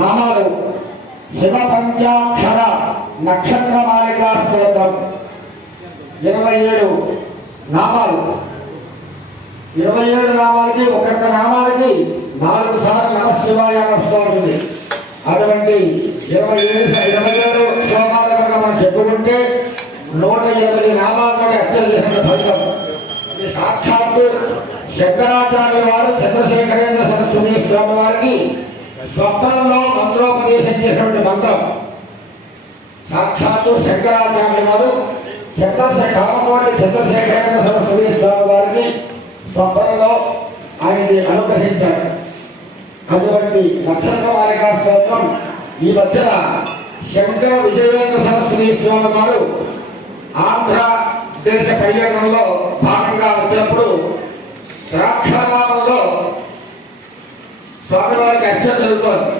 నామాలు శివ పంచాక్షర నక్షత్రమాలికా స్తోత్రం 27 నామాలు. 27 నామాలకి ఒక్కొక్క నామాలకి 4 సార్లు నమశివాయ వస్తూ ఉంటుంది. అటువంటి 27 శ్లోకాలు కనుక మనం చెప్పుకుంటే 108 నామాలతో అర్చన చేసిన ఫలితం. ఇది సాక్షాత్తు శంకరాచార్యుల వారు చంద్రశేఖరేంద్ర సరస్వతి స్వామి వారికి స్వప్నంలో మంత్రోపదేశం చేసినటువంటి మంత్రం. సాక్షాత్తు శంకరాచార్యుల వారు చంద్రశేఖరేంద్ర సరస్వతి స్వామి వారికి స్వప్నంలో ఆయన్ని అనుగ్రహించారు. అటువంటి నక్షత్రమాలికా స్తోత్రం ఈ మధ్యన శంకర విజయేంద్ర సరస్వతి స్వామి వారు ఆంధ్రదేశ పర్యటనలో భాగంగా వచ్చినప్పుడు ద్రాక్షారామంలో స్వామివారికి అర్చన జరుగుతోంది.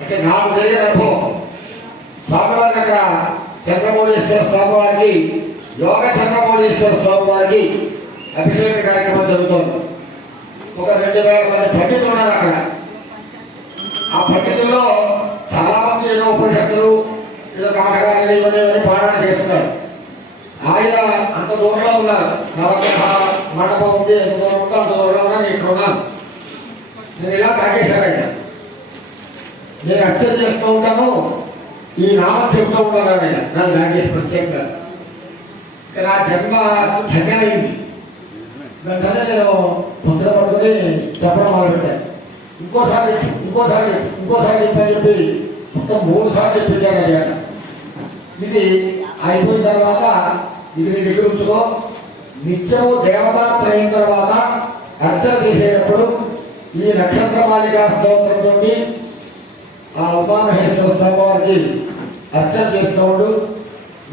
అంటే నాకు జరిగిన అనుభవం. స్వామివారికి అక్కడ చంద్రమౌళీశ్వర స్వామివారికి యోగ చంద్రమౌళీశ్వర స్వామివారికి అభిషేక కార్యక్రమం జరుగుతోంది. ఒక 2000 మంది పండితులు ఉన్నారు అక్కడ. ఆ పండితుల్లో చాలా మంది ఏదో ఉపనిషత్తులు ఏదో కాటకాలు ఇవన్నీ పారాయణ చేస్తున్నారు. ఆయన అంత దూరంలో ఉన్నారు. నవగ్రహ మండపం ఉంది, ఎంత దూరం ఉందో అంత దూరంలో ఉన్నా ఇక్కడ ఉన్నాను. నేను ఇలా తాగేశానంట. నేను అర్చన చేస్తూ ఉంటాను, ఈ నామం చెప్తూ ఉంటాను. ఆయన నన్ను తాగేసి ప్రత్యేకంగా నా జన్మ ధన్యమైంది. వెంటనే నేను పుస్తకం పట్టుకుని చెప్పడం మొదలుపెట్టాను. ఇంకోసారి చెప్పని చెప్పి మొత్తం 3 సార్లు చెప్పించాను. అయ్యాక ఇది అయిపోయిన తర్వాత ఇది నీ దగ్గర ఉంచుకో. నిత్యము దేవతాశ్రయం తర్వాత అర్చన చేసేటప్పుడు ఈ నక్షత్రమాలికా స్తోత్రంతో ఆ ఉమామహేశ్వర స్వామి వారికి అర్చన చేస్తూ ఉండు.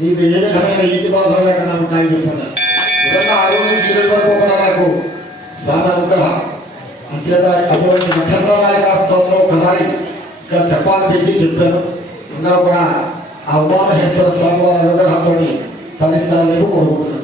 నీకు ఏ విధమైన ఇంటి బాధలు లేకుండా ఉంటాయని చెప్తున్నారు. నిజంగా ఆ రోజు సీరియల్ వరకు కూడా నాకు స్వామి అనుగ్రహం అంచేత అటువంటి నక్షత్రమాలికా స్తోత్రం ఒకసారి ఇక్కడ చెప్పాలని చెప్పాను. అందరూ కూడా ఆ ఉమామహేశ్వర స్వామి వారి అనుగ్రహంతో ఫలిస్తారని కోరుకుంటున్నాను.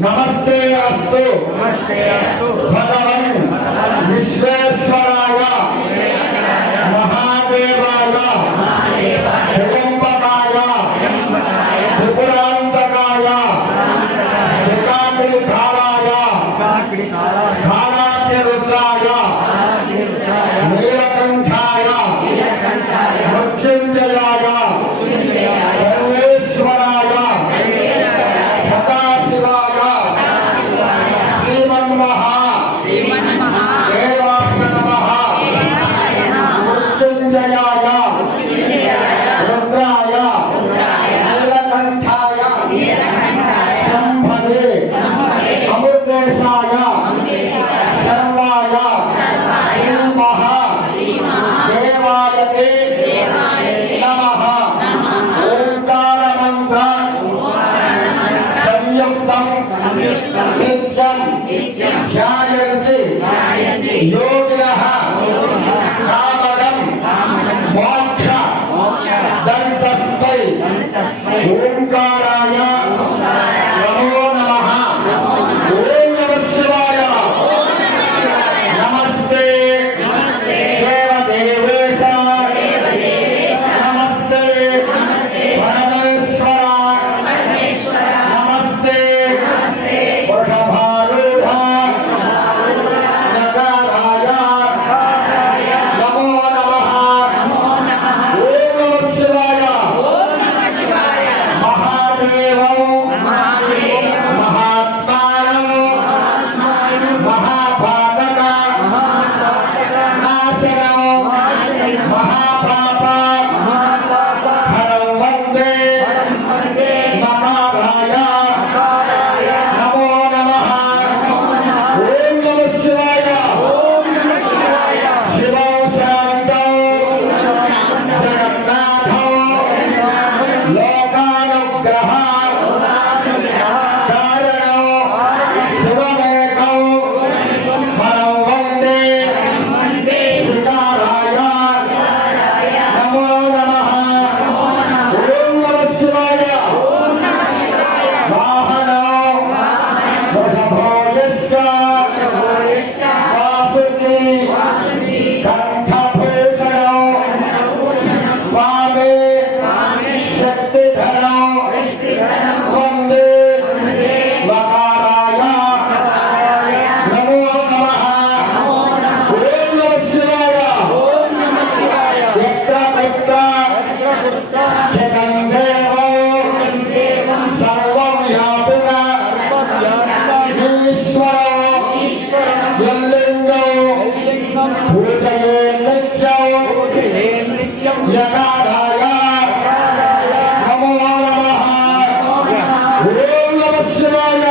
नमस्ते अस्तु भगवान विश्वेश्वराय महादेवाय त्र्यंबकाय त्रिपुरांतकाय कालाग्निरुद्राय नीलकंठाय मृत्युंजयाय सर्वेश्वराय सदाशिवाय देवाय नमः मृत्युंजयाय रुद्राय नीलकंठाय शंभवे अमृतेशाय सर्वाय श्रीमः देवाय ते नमः ओंकार मंत्र संयुक्तं नित्यं ध्यायन्ति योगिनः कामदं मोक्ष दन्तस्मै ओंकाराय नमो नमः। ओम नमः शिवाय। नमस्ते देवदेवेश नमस्ते परमेश्वर नमस्ते वृषभारूढ नगाराय नमो नमः। ओम नमः शिवाय। महादेवं महात्मानं महापातक नाशनं महापाप हरं वन्दे नकाराय नमो नमः। ओम नमः शिवाय। शिवं शान्तं जगन्नाथं लोकानुग्रह कारणं शिवमेकं परं वन्दे शिकाराय नमो नमः। ओम नमः शिवाय। वाहनं वृषभो यस्य वासुकी कंठभूषणं वामे शक्तिधरं वन्दे वकाराय नमो नमः। ओम नमः शिवाय। यत्र तत्र स्थितं देवं सर्वं व्यापिनः ईश्वरो यल्लिङ्गं पूजये नित्यं यकाराय नमो नमः। ओम नमः शिवाय।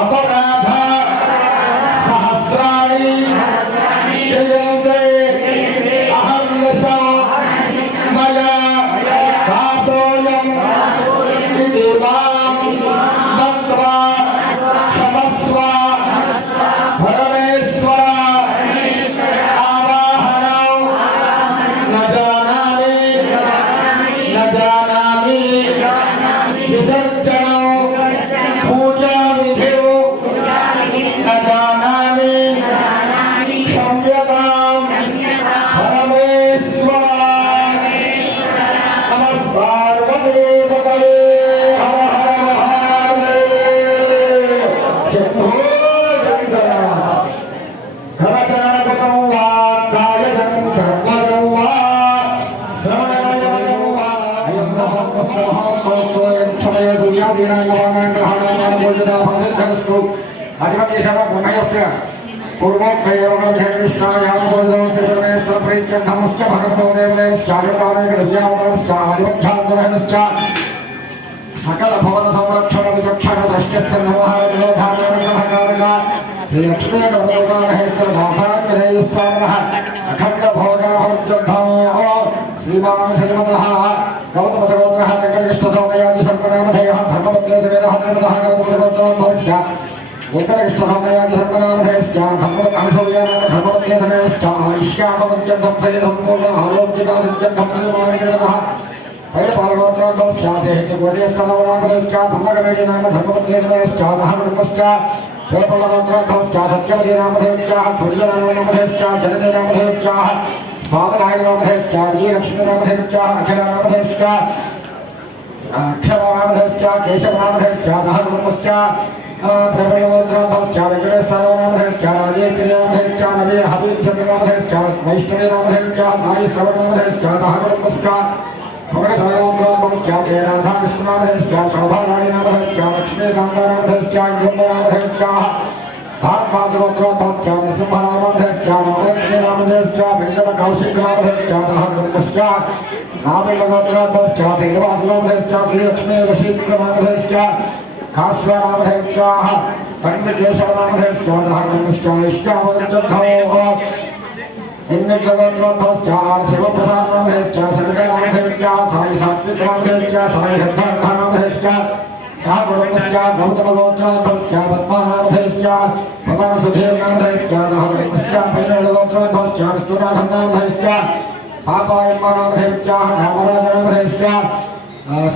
अपराध सहस्राणि क्रियन्ते अहर्निशं मया दासोऽयम् इति मां नत्वा क्षमस्व परमेश्वर। आवाहनं न जानामि विसर्जनं पूजाविधिं न जानामि क्षम्यतां परमेश्वर। नमः पार्वतीपतये हर हर महादेव। शम्भो शङ्कर। करचरणपतं वा कायजं कर्मजं वा श्रवणमयमयं वा अयं महत्तमः समये सूर्यादीनां गवानां ग्रहाणां मूर्जदा भवेद्धरस्तु अधिपतिशव गुणयस्य पूर्वोक्तयोगविषयनिष्ठायां पूर्वं श्रीपरमेश्वर प्रीत्यर्थमश्च भगवतो देवदेवश्चार्यतामेकविद्यावतारश्च आदिवध्यान्तरहनश्च सकल भवन संरक्षण विचक्षण दृष्टिश्च नमः विरोधानकारक श्री लक्ष्मी गणपतिमहेश्वर दासाग्रहस्वामिनः अखण्ड भोगाभोज्यर्थं श्रीमान श्रीमतः गौतम सहोदरः निकटस्थसौदयादि सर्वनामधेयः श्रीमानवदः गौतमगोत्रोद्भवस्य वेङ्कटकृष्णसमयादिधर्मनामधेयश्च धर्मवदंशोऽयनाम धर्मवद्यधमेश्च आयुष्यामवद्यन्तं सयसम्पूर्ण आलोक्यकासिद्ध्यन्तं निर्माणिकृतः पैलपालगोत्रोद्भवस्य कोटियस्तनवनामधेयश्च भङ्गकमेटिनाम धर्मवद्यधमेश्च दहकुटुम्बश्च पेपलगोत्रोद्भवश्च सत्यवतीनामधेयश्च सूर्यनामधेयश्च जननीनामधेयश्च स्वामनारायणनामधेयश्च विजयलक्ष्मीनामधेयश्च अखिलनामधेयश्च अक्षरानामधेयश्च केशवनामधेयश्च दहकुटुम्बश्च प्रबलगोत्रोद्भवश्च वेङ्कटेश्वरनामधेयश्च राजेश्वरीनामधेयश्च नवी हबीबचन्द्रनामधेयश्च वैष्णवीनामधेयश्च नारीश्रवणनामधेयश्च दहकुटुम्बश्च मकरसर्गोत्रोद्भवश्च के राधाकृष्णनामधेयश्च शोभाराणीनामधेयश्च लक्ष्मीकान्तानामधेयश्च इंद्रनामधेयश्च भारद्वाजगोत्रोद्भवश्च नृसिंहनामधेयश्च नामलक्ष्मीनामधेयश्च वेङ्कटकौशिकनामधेयश्च दहकुटुम्बश्च नाबिलगोत्रोद्भवश्च श्रीनिवासनामधेयश्च श्रीलक्ष्मी वशीकरनामधेयश्च काश्वनामधेयश्च पंडितकेशवनामधेयश्च दहकुटुम्बश्च इष्टावरुद्धौ इन्द्रगोत्रोद्भवश्च शिवप्रसादनामधेयश्च सवितानामधेयश्च साई सात्विकनामधेयश्च साई हृदयनामधेयश्च सहकुटुम्बश्च गौतमगोत्रोद्भवश्च पद्मानामधेयश्च पवनसुधीर्नामधेयश्च दहकुटुम्बश्च पैलगोत्रोद्भवश्च विष्णुनाथनामधेयश्च पापायन्मानामधेयश्च नामराजनामधेयश्च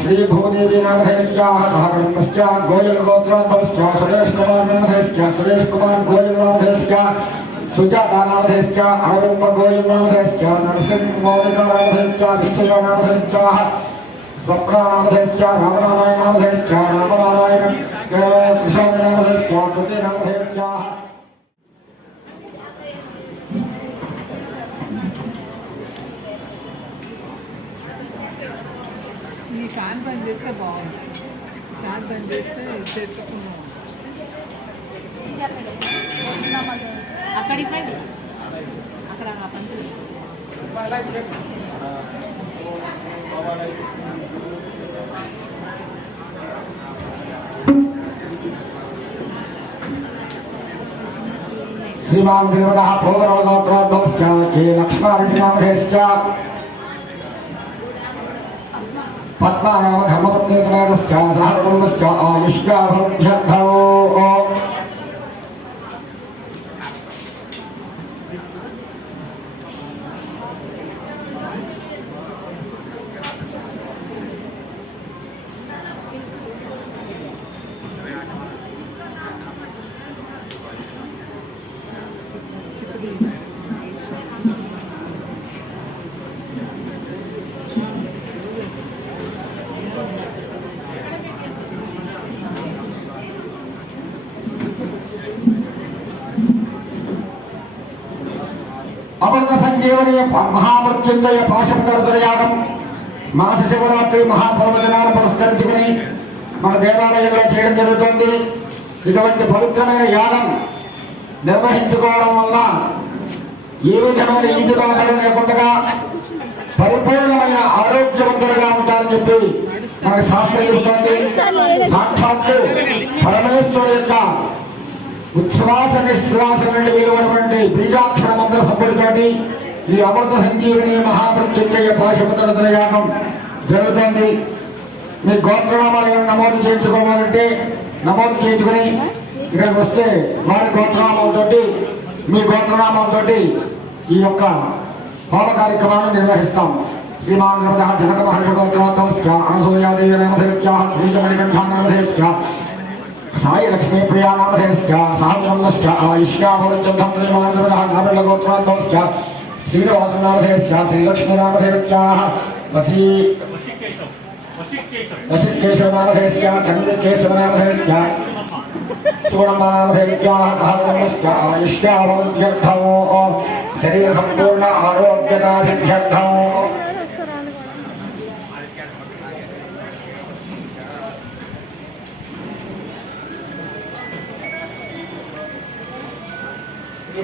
श्रीभूदेवीनामधेयश्च दहकुटुम्बश्च गोयलगोत्रोद्भवश्च सुरेशकुमारनामधेयश्च सुरेशकुमार गोयलनामधेयश्च सुजातानामधेयश्च अरविन्द गोयलनामधेयश्च नरसिंहमौलिकानामधेयश्च विश्वनामधेयश्च स्वप्नानामधेयश्च रामनारायणनामधेयश्च रामनारायण कृष्णनामधेयश्च कृतिनामधेयश्च ఈ ఫ్యాన్ బంద్ చేస్తే బాగుంది. ఫ్యాన్ బంద్ చేస్తే చేతుకున్నాం అక్కడికి పోయి అక్కడ ఆ పంతులు श्रीमान श्रीमदः भोगनवगोत्रोद्भवश्च के लक्ष्मारेड्डिनामधेयश्च पद्मानाम धर्मपत्नीतमेतश्च सहकुटुम्बश्च आयुष्याभवत्यर्थौ अमृत संजीवनी महामृत्युंजय पाशुपतरयागम मास शिवरात्रि महापर्वदिनाన్ని పురస్కరించుకుని మన దేవాలయంలో చేయడం జరుగుతుంది. ఇటువంటి పవిత్రమైన యాగం నిర్వహించుకోవడం వల్ల ఏ విధమైన ఈది బాధలు లేకుండా పరిపూర్ణమైన ఆరోగ్యవంతులుగా ఉంటారని చెప్పి మనకు శాస్త్రం చెబుతోంది. సాక్షాత్తు పరమేశ్వరుడు యొక్క ఉచ్ఛ్వాస నిశ్వాస నుండి వెలువడినటువంటి బీజాక్షర మంత్ర సభ్యుడితోటి ఈ అమృత సంజీవని మహామృత్యుంజయ పాశుపతర యాగం జరుగుతుంది. మీ గోత్రనామాలను నమోదు చేయించుకోవాలంటే నమోదు చేయించుకుని ఇక్కడికి వస్తే వారి గోత్రనామాలతోటి మీ గోత్రనామాలతోటి ఈ యొక్క హోమ కార్యక్రమాన్ని నిర్వహిస్తాం. శ్రీమాన్ జనక మహర్షి గోత్రోద్భవశ్చ అనసూయాదేవి నామధేయశ్చ శ్రీమణికంఠానామధేయశ్చ साई लक्ष्मी प्रिया नामधेयश्च सहकुटुम्बश्च आयुष्याभवत्यर्थं श्रीमानवदः नाबिलगोत्रोद्भवश्च श्रीनिवासनामधेयश्च श्रीलक्ष्मीनामधेयश्च वशिकेशवनामधेयश्च चन्द्रकेशवनामधेयश्च सुगुणमानामधेयश्च सहकुटुम्बश्च आयुष्याभवत्यर्थं शरीरसम्पूर्ण आरोग्यता सिद्ध्यर्थं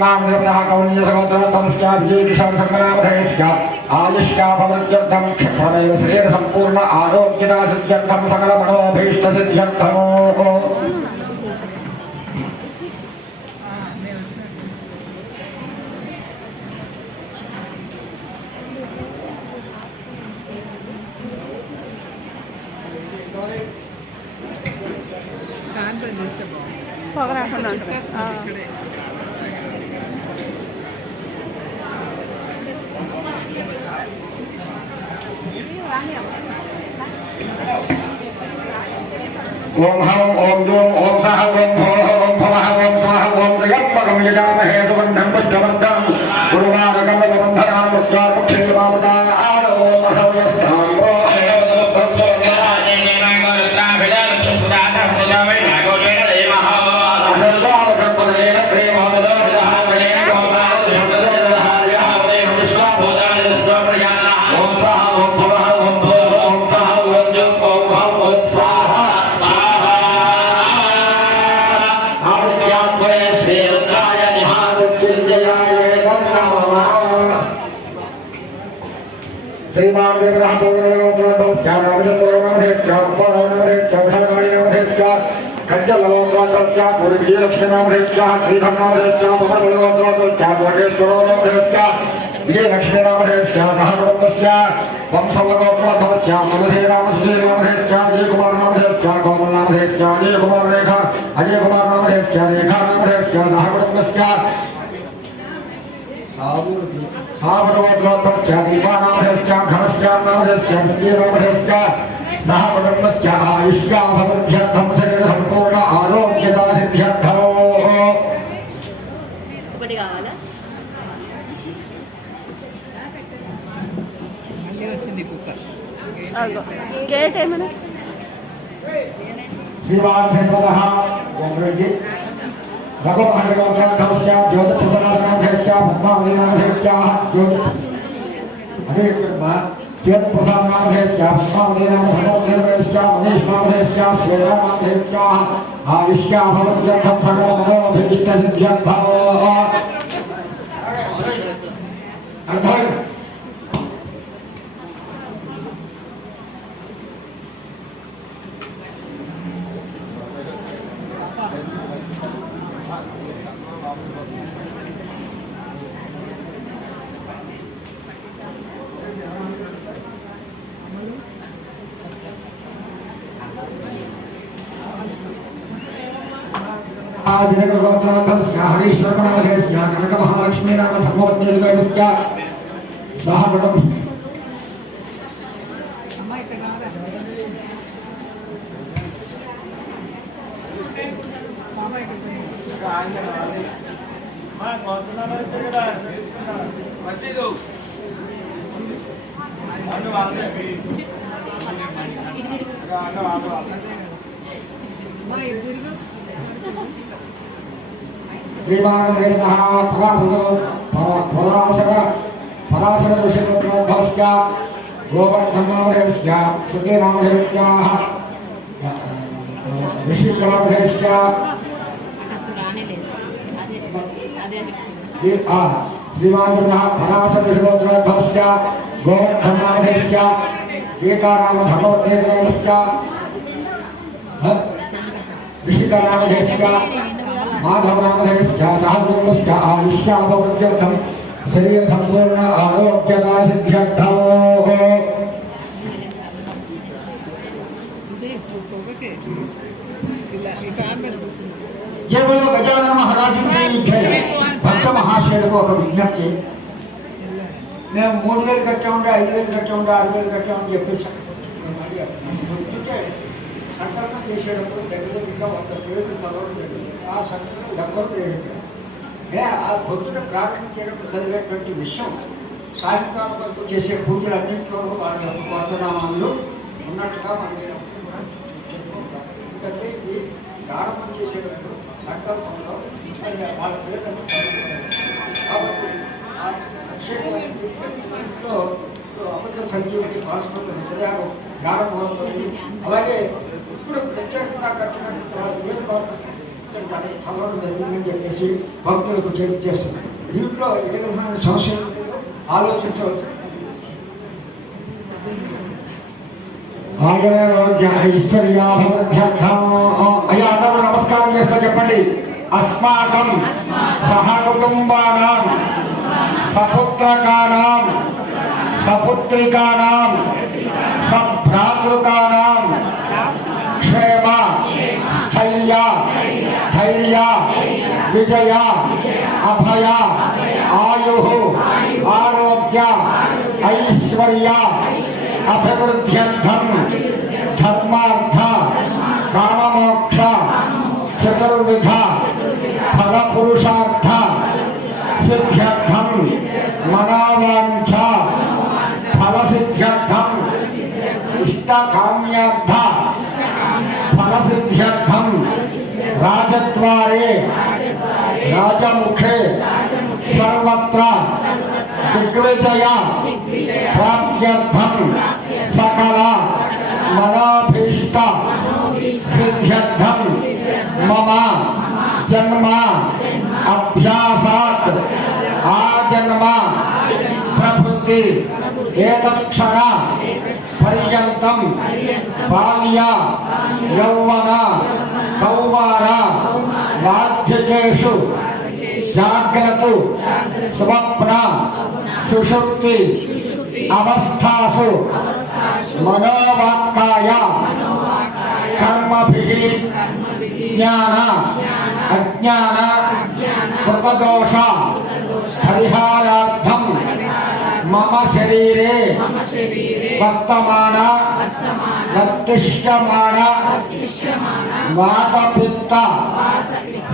नामदेवतः कौन्यसगोत्रोद्भवश्च विजयदिशासङ्गनामधेयश्च आयुष्याभवत्यर्थं क्षत्रमेव शरीरसम्पूर्ण आरोग्यता सिद्ध्यर्थं सकलमनोभीष्टसिद्ध्यर्थं ఫ్యాన్ బంద్ చేస్తే బాగుంది. పొగ రాకుండా ఉంటుంది. చుట్టేస్తుంది ఇక్కడే. ఓం హం ఓం యోం ఓం సహ ఓం భోః ఓం భవః ఓం స్వః ఓం త్ర్యంబకం యజామహే సుగంధం పుష్టివర్ధనం గురువారకం బంధనాన్ ముక్తార్ముక్షేమామృతాః ఓం అసవయస్తాం श्रीमान ఒకటి కావాలా? మళ్ళీ వచ్చింది కుక్కర్. గేట్ ఏమైనా श्रीमान संपदः ओमरेड्डी रघुमहर्षगोत्राधस्य ज्योतिप्रसादनाथस्य पद्मावतीनाथस्य ज्योतिप्रसादनाथस्य पद्मावतीनाथस्य मनीषनाथस्य श्रीरामाथस्य आयुष्याभवत्यर्थं सकलमनोभीष्टसिद्ध्यर्थम् जनकगोत्राधस्य हरीश्वरनामधेस्य कनकमहालक्ष्मी नाम धर्मपत्नीर्गस्य सह कुटुंब అమ్మ ఇక్కడ రారా. బాబా ఇక్కడ అమ్మా ఇద్దరు श्रीमान पराशर ऋषिगोत्रोद्भवस्य गोवर्धननामधेस्य सुखीनामधेस्याः ऋषिकलामधेस्य श्रीमान पराशर ऋषिगोत्रोद्भवस्य गोवर्धननामधेस्य गीतानामधर्मवद्देवस्य ऋषिकलामधेस्य माधवनामधेस्य सहकुटुम्बस्य आयुष्यापवृद्ध्यर्थं शरीर संपूर्ण आरोग्यता सिद्ध्यर्थम् ఇదే పొగకే ఇలా ఈ ఫ్యాన్ మీద కూర్చున్నాను. जय बोलो गजानन महाराज की जय। भक्त महाशय को ఒక విజ్ఞప్తి, మేము 3000 కట్టా ఉండే 5000 కట్టా ఉండే 6000 కట్టా అని చెప్పేసి సంకల్పం చేసేటప్పుడు దగ్గర ఇంకా 100 పేర్లు చదవడం జరిగింది. ఆ సంకల్పం ఎవరు లేదు. ఆ భక్తులు ప్రారంభించేటప్పుడు చదివేటువంటి విషయం సాయంకాలం వరకు చేసే పూజలన్నింటిలోనూ వాళ్ళ యొక్క వర్తనామాలు ఉన్నట్టుగా మనకి కూడా చెప్పుకుంటాం. ఎందుకంటే ఇది ప్రారంభం చేసేటప్పుడు సంకల్పంలో వాళ్ళ పేర్లను చదువుకోవాలి. కాబట్టి ఆ అక్షయంలో అబద్ధ సంగీతకి భాస్కర్ హృదయాలు ప్రారంభమవుతుంది. అలాగే ఇప్పుడు ప్రత్యేకంగా కట్టినటువంటి వాళ్ళు చదవడం జరిగిందని చెప్పేసి భక్తులకు తెలియజేస్తున్నారు. దీంట్లో ఏ విధమైన సమస్యలు ఆలోచించవలసి అయ్యా అందరూ నమస్కారం చేస్తా చెప్పండి. అస్మాకం సహకుటుంబానాం సపుత్రకానాం సపుత్రికానాం సభ్రాతృకానాం క్షేమ స్థైర్య धैर्य विजय अभय आयु आरोग्य ऐश्वर्य अभिवृद्ध्यर्थम धर्मार्थ काममोक्ष चतुर्विध फल पुरुषार्थ सिद्ध्यर्थम मनोवांछ फल सिद्ध्यर्थम इष्टकाम्यार्थ फल सिद्ध्यर्थम राजद्वारे राजमुखे सर्वत्र दिग्विजय प्राप्त्यर्थम सकल मनोभीष्ट सिद्ध्यर्थम मम जन्म अभ्यासात् आजन्म प्रभृति एतत्क्षण पर्यन्तं बाल्य यौवन कौमार वार्धकेषु जाग्रत स्वप्न सुषुप्ति अवस्थासु मनोवाक्काय कर्मभिः ज्ञान अज्ञान कृतदोष परिहारार्थं मम शरीरे वर्तमान वर्तिष्यमान वातपित्त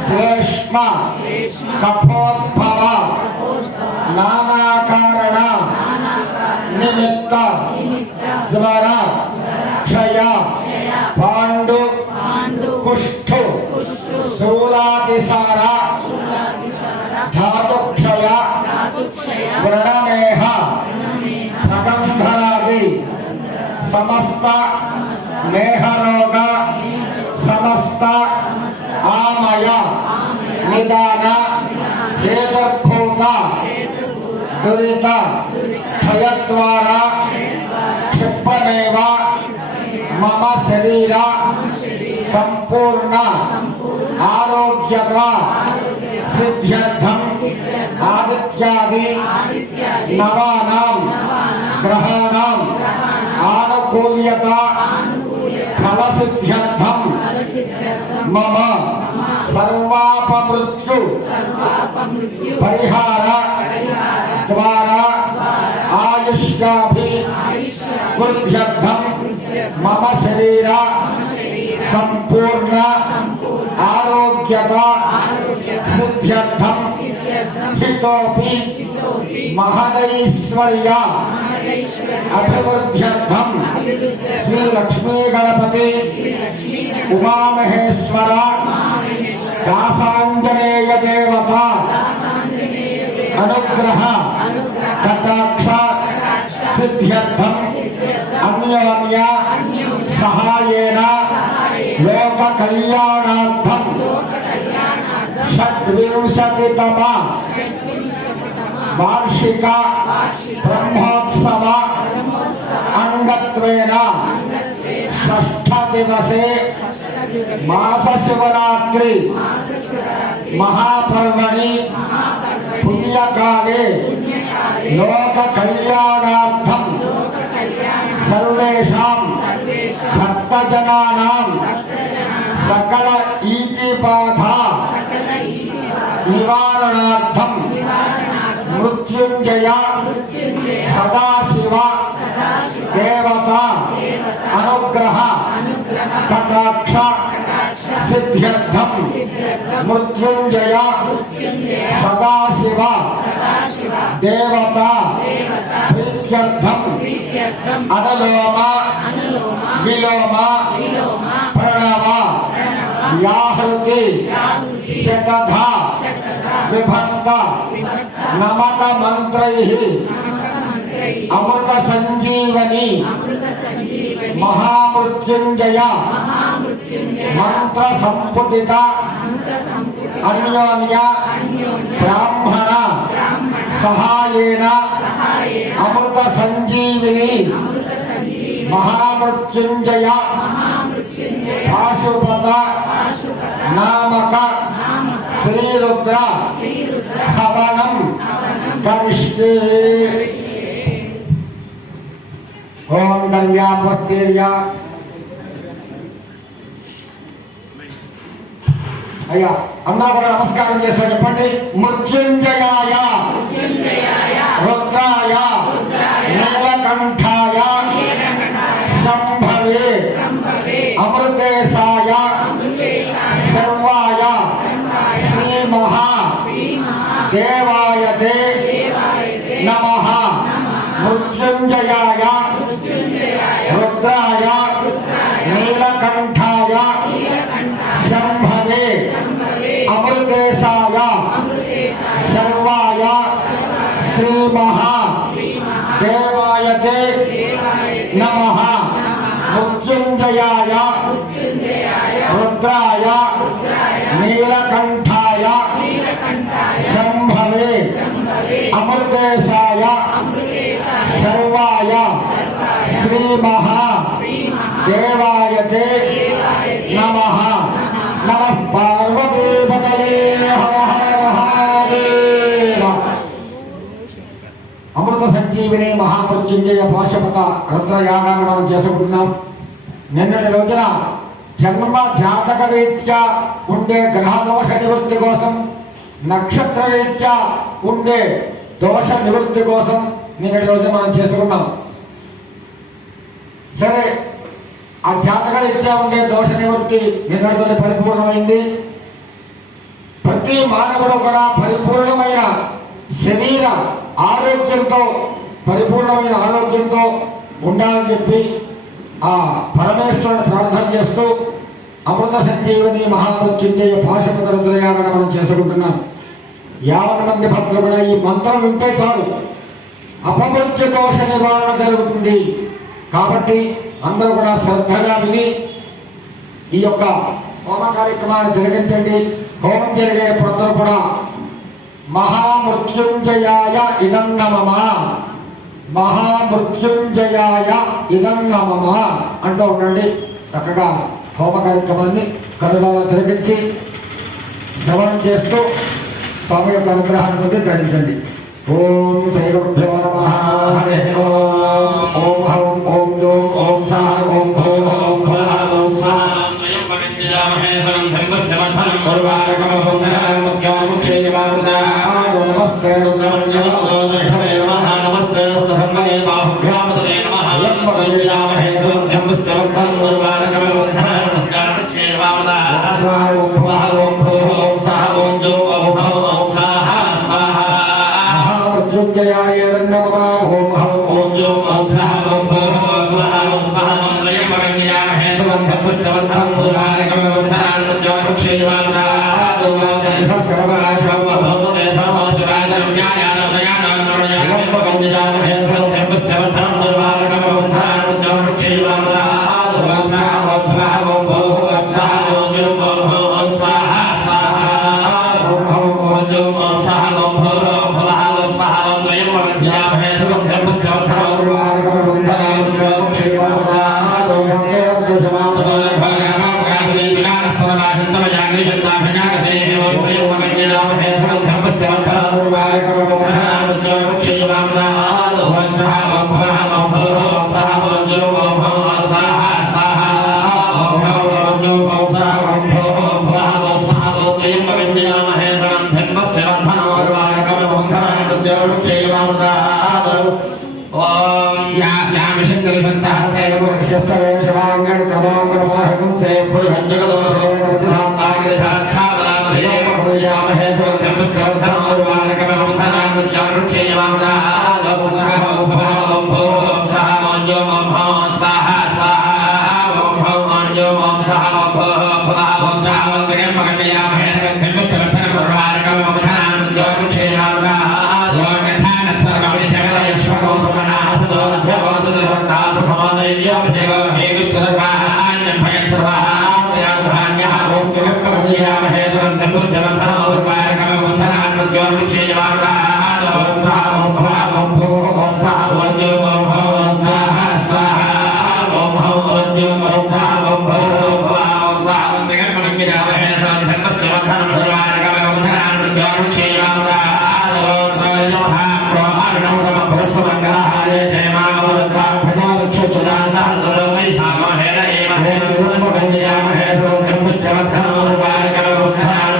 श्लेष्म कफोद्भव नानाकारण निमित्त ज्वर क्षय पांडु कुष्ठ शूलादिसार धातुक्षय व्रणमेह भगंधरादि समस्त मेहरोग समस्त आमय निदान हेतुर्भूत दुरित क्षयद्वारा क्षिप्पमेव मम शरीर संपूर्ण आरोग्यता सिद्ध्यर्थम आदित्यादि नवानां ग्रहाणां आनुकूल्यता फल सिद्ध्यर्थम मम सर्वापमृत्यु परिहार द्वारा आयुष्याभिवृद्ध्यर्थम मम शरीर संपूर्ण आरोग्यता सिद्ध्यर्थम हितोपि महदैश्वर्य अभिवृद्ध्यर्थम श्री लक्ष्मी गणपति उमामहेश्वर दासांजनेय देवता अनुग्रह कटाक्ष सिद्ध्यर्थम अन्योन्य सहायेन लोक कल्याणार्थम षड्विंशतितम वार्षिक ब्रह्मोत्सव अंगत्वेन षष्ठ दिवसे मास शिवरात्रि महापर्वणि पुण्यकाले लोक कल्याणार्थम सर्वेषां भक्तजनानां सकल ईतिबाधा निवारणार्थम मृत्युंजय सदाशिव देवता अनुग्रह कटाक्ष सिद्ध्यर्थम मृत्युंजय सदाशिव देवता प्रीत्यर्थम अनुलोम विलोम प्रणव व्याहृति शतधा विभक्त नमक मंत्रैः अमृत संजीवनी महामृत्युंजय मंत्र संपुटित अन्योन्य ब्राह्मण सहायेन अमृत संजीवनी महामृत्युंजय पाशुपत नामक श्रीरुद्र हवनम करिष्ये। ओम दर्यावस्तेर्या అయ్యా అందరూ కూడా నమస్కారం చేస్తా చెప్పండి. మృత్యుంజయాయ రుద్రాయ నీలకంఠాయ శంభవే అమృతేశాయ సర్వాయ శ్రీ మహా దేవాయతే నమః. మృత్యుంజయాయ రుద్రాయ నీలకంఠాయ శంభవే అమృతేశాయ సర్వాయ శ్రీ మహా దేవాయతే నమః. మృత్యుంజయాయ రుద్రాయ నీలకంఠాయ శంభవే అమృతేశాయ సర్వాయ శ్రీ మహా దేవాయతే నమః. నమః పార్వతీపతయే హర హర మహాదేవ. అమృత సంజీవిని మహామృత్యుంజయ పాశుపత రుద్రయాగాన్ని మనం చేసుకుంటున్నాం. నిన్నటి రోజున జన్మ జాతక రీత్యా ఉండే గ్రహ దోష నివృత్తి కోసం, నక్షత్ర రీత్యా ఉండే దోష నివృత్తి కోసం నిన్నటి రోజున మనం చేసుకున్నాం. సరే, ఆ జాతక రీత్యా ఉండే దోష నివృత్తి నిన్నటితో పరిపూర్ణమైంది. ప్రతి మానవుడు కూడా పరిపూర్ణమైన శరీర ఆరోగ్యంతో, పరిపూర్ణమైన ఆరోగ్యంతో ఉండాలని చెప్పి ఆ పరమేశ్వరుని ప్రార్థన చేస్తూ అమృత సంజీవని మహామృత్యుంజయ పాశుపత రుద్రయాగాన్ని మనం చేసుకుంటున్నాం. 50 మంది భక్తులు కూడా ఈ మంత్రం వింటే చాలు అపమృత్యు దోష నివారణ జరుగుతుంది. కాబట్టి అందరూ కూడా శ్రద్ధగా విని ఈ యొక్క హోమ కార్యక్రమాన్ని జరిగించండి. హోమం జరిగేటప్పుడు అందరూ కూడా మహామృత్యుంజయాయ ఇదం నమః, మహామృత్యుంజయాయ ఇదం నమః అంటూ ఉండండి. చక్కగా హోమ కార్యక్రమాన్ని కరుణలో జరిగించి శ్రవణం చేస్తూ స్వామి యొక్క అనుగ్రహాన్ని పొంది ధరించండి. ఓం శ్రీ గురుభ్యో నమః. హరి ఓం. ఓం హౌం ఓం ఓం ఓం సా ఓం భూ ఓం భువ ఓం స్వా. నమస్తే రుద్రమణ్య నమస్తే స్తభే బాహుభ్యాం మహామృత్యుంజయాయ నమః. ఓం హౌం ఓం ఓం ఓం సా ఓం భూ ఓం భువ ఓం స్వా. Om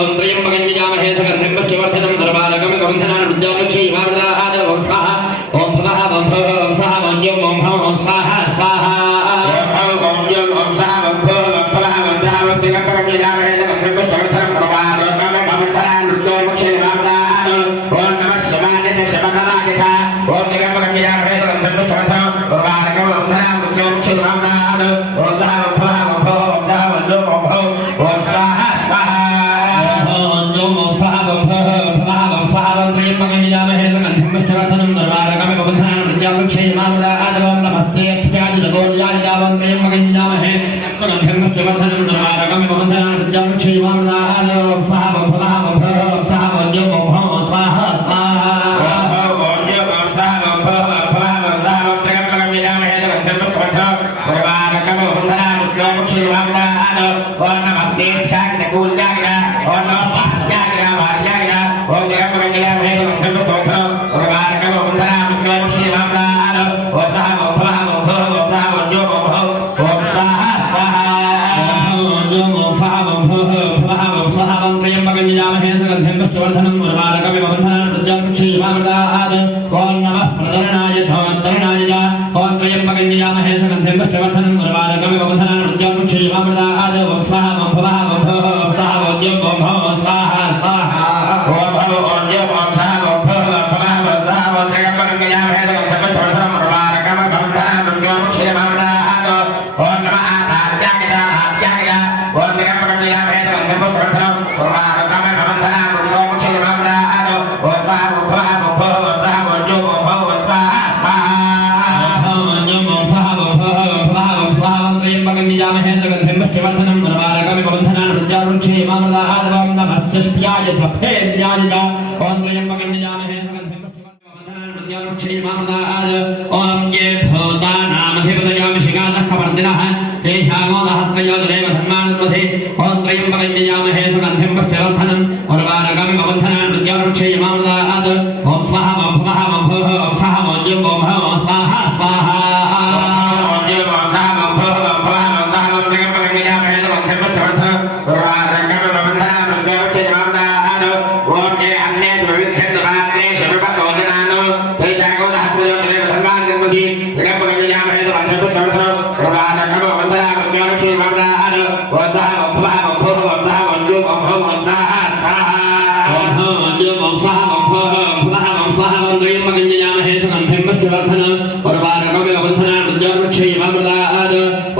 Om त्र्यंबकं यजामहे सुगन्धिं पुष्टिवर्धनं सर्वार्गं गन्धनान् विद्यावृक्षे इमामृताः ओम स्वाहा ओम भवः ओम भवः ओम स्वाहा ओम यं ओम भवः ओम स्वाहा स्वाहा ओम यं ओम स्वाहा ओम भवः ओम भवः ओम स्वाहा ओम त्र्यंबकं यजामहे सुगन्धिं पुष्टिवर्धनं सर्वार्गं गन्धनान् विद्यावृक्षे इमामृताः ओम नमः शिवाय शिवकलायथ ओम त्र्यंबकं यजामहे सुगन्धिं पुष्टिवर्धनं सर्वार्गं गन्धनान् विद्यावृक्षे इमामृताः ओम स्वाहा ओम भवः ओम भवः ओम स्वाहा ओम यं ओम भवः ओम स्वाहा स्वाहा ओम यं ओम स्वाहा ओम भवः ओम भवः ओम स्वाहा ओम त्र्यंबकं यजामहे सुगन्धिं पुष्टिवर्धनं सर्वार्गं गन्धनान् विद्यावृक्षे इमामृताः ओम नमस्ते अक्षयाय जगोन्यादिदावं त्र्यंबकं यजामहे सुगन्धिं पुष्टिवर्धनं सर्वार्गं गन्धनान् विद्यावृक्षे इमामृताः ओम स्वाहा ओम भवः ओम भवः ओम स्वाहा ओम यं ओम भवः ओम स्वाहा स्वाहा ओम यं ओम स्वाहा ओम भवः ओम भवः ओम स्वाहा ओम त्र्यंबकं यजामहे सुगन्धिं पुष्टिवर्धनं सर्वार्गं गन्धनान् विद्यावृक्षे इमामृताः ओम नमस्ते अक्षयाय जगोन्यादिदावं ओम नमः पार्याय वार्याय ओम त्र्यंबकं यजामहे सुगन्धिं पुष्टिवर्धनं सर्वार्गं गन्धनान् विद्यावृक्षे इमामृताः ओम स्वाहा ओम भवः ओम भवः ओम स्वाहा ओम यं ओम भवः ओम स्वाहा स्वाहा ओम यं ओम स्वाहा ओम भवः ओम भवः ओम स्वाहा ओम त्र्यंबकं यजामहे सुगन्धिं पुष्टिवर्धनं सर्वार्गं गन्धनान् विद्यावृक्षे इमामृताः ओम नमः प्रदरणाय चोत्तरणाय ओम त्र्यंबकं यजामहे सुगन्धिं पुष्टिवर्धनं सर्वार्गं गन्धनान् विद्यावृक्षे इमामृताः ओम स्वाहा ओम भवः ओम भवः ओम स्वाहा ओम यं ओम भवः ओम स्वाहा स्वाहा ओम भव ओम यं ओम स्वाहा ओम भवः ओम भवः ओम स्वाहा ओम त्र्यंबकं यजामहे सुगन्धिं पुष्टिवर्धनं सर्वार्गं गन्धनान् विद्यावृक्षे इमामृताः ओम नमः आद्याय आद्याय ओम त्र्यंबकं यजामहे सुगन्धिं पुष्टिवर्धनं सर्वार्गं गन्धनान् विद्यावृक्षे इमामृताः ओम स्वाहा ओम भवः ओम भवः ओम स्वाहा ओम यं ओम भवः ओम स्वाहा स्वाहा ओम यं ओम स्वाहा ओम भवः ओम भवः ओम स्वाहा ओम त्र्यंबकं यजामहे सुगन्धिं पुष्टिवर्धनं सर्वार्गं गन्धनान् विद्यावृक्षे इमामृताः ओम नमः षष्ट्याय छप्पेन्द्रियाय ओम त्र्यंबकं यजामहे सुगन्धिं पुष्टिवर्धनं विद्यावृक्षे इमामृताः ओम ये भूतानामधिपतयो शिखातः कवर्दिनः तेषागोदहस्त्रयोजनेव धर्मान्मध्ये ओम त्र्यंबकं यजामहे सुगन्धिं पुष्टिवर्धनं सर्वार्गं गन्धनान् विद्यावृक्षे इमामृताः ओम स्वाहा ओम भवः ओम भवः ओम स्वाहा ओम यं ओम भवः ओम स्वाहा स्वाहा ओम यं ओम स्वाहा ओम भवः ओम भवः ओम स्वाहा ओम त्र्यंबकं यजामहे सुगन्धिं पुष्टिवर्धनं सर्वार्गं गन्धनान् विद्यावृक्षे इमामृताः ओम ये अन्ये विविधेन्द्रपात्रेषु विपतोजनानो तेषागोदहस्त्रयोजनेव धर्मान्मध्ये त्र्यंबकं यजामहे सुगन्धिं पुष्टिवर्धनं सर्वार्गं गन्धनान् विद्यावृक्षे इमामृताः ओम स्वाहा ओम भवः ओम भवः ओम स्वाहा ओम यं ओम भवः ओम स्वाहा स्वाहा ओम यं ओम स्वाहा ओम भवः ओम भवः ओम स्वाहा ओम त्र्यंबकं यजामहे सुगन्धिं पुष्टिवर्धनं सर्वार्गं गन्धनान् विद्यावृक्षे इमामृताः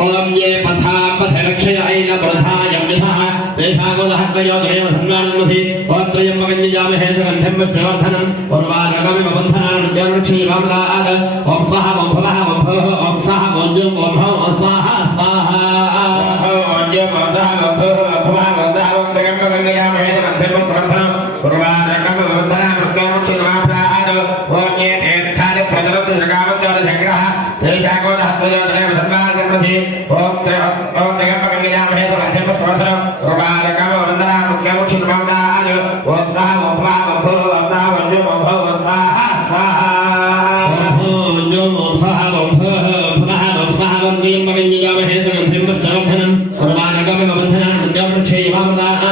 ओम ये पथा पथरक्षय ऐलप्रधाय यथः तेषागोदहस्त्रयोजनेव धर्मान्मध्ये ओम त्र्यंबकं यजामहे सुगन्धिं पुष्टिवर्धनं सर्वार्गं गन्धनान् विद्यावृक्षे इमामृताः ओम स्वाहा ओम भवः ओम भवः ओम स्वाहा ओम यं ओम भवः ओम स्वाहा स्वाहा ओम यं ओम स्वाहा ओम भवः ओम भवः ओम स्वाहा ओम त्र्यंबकं यजामहे सुगन्धिं पुष्टिवर्धनं सर्वार्गं गन्धनान् विद्यावृक्षे इमामृताः ओम ये तीर्थानि प्रचलन्ति जगावद्योतजग्रहः तेषागोदहस्त्रयोजनेव धर्मान्मध्ये ओम त्र्यंबकं यजामहे सुगन्धिं पुष्टिवर्धनं सर्वार्गं गन्धनान् विद्यावृक्षे इमामृताः ओम स्वाहा ओम भवः ओम भवः ओम स्वाहा ओम यं ओम भवः ओम स्वाहा स्वाहा ओम यं ओम स्वाहा ओम भवः ओम भवः ओम स्वाहा ओम त्र्यंबकं यजामहे सुगन्धिं पुष्टिवर्धनं सर्वार्गं गन्धनान् विद्यावृक्षे इमामृताः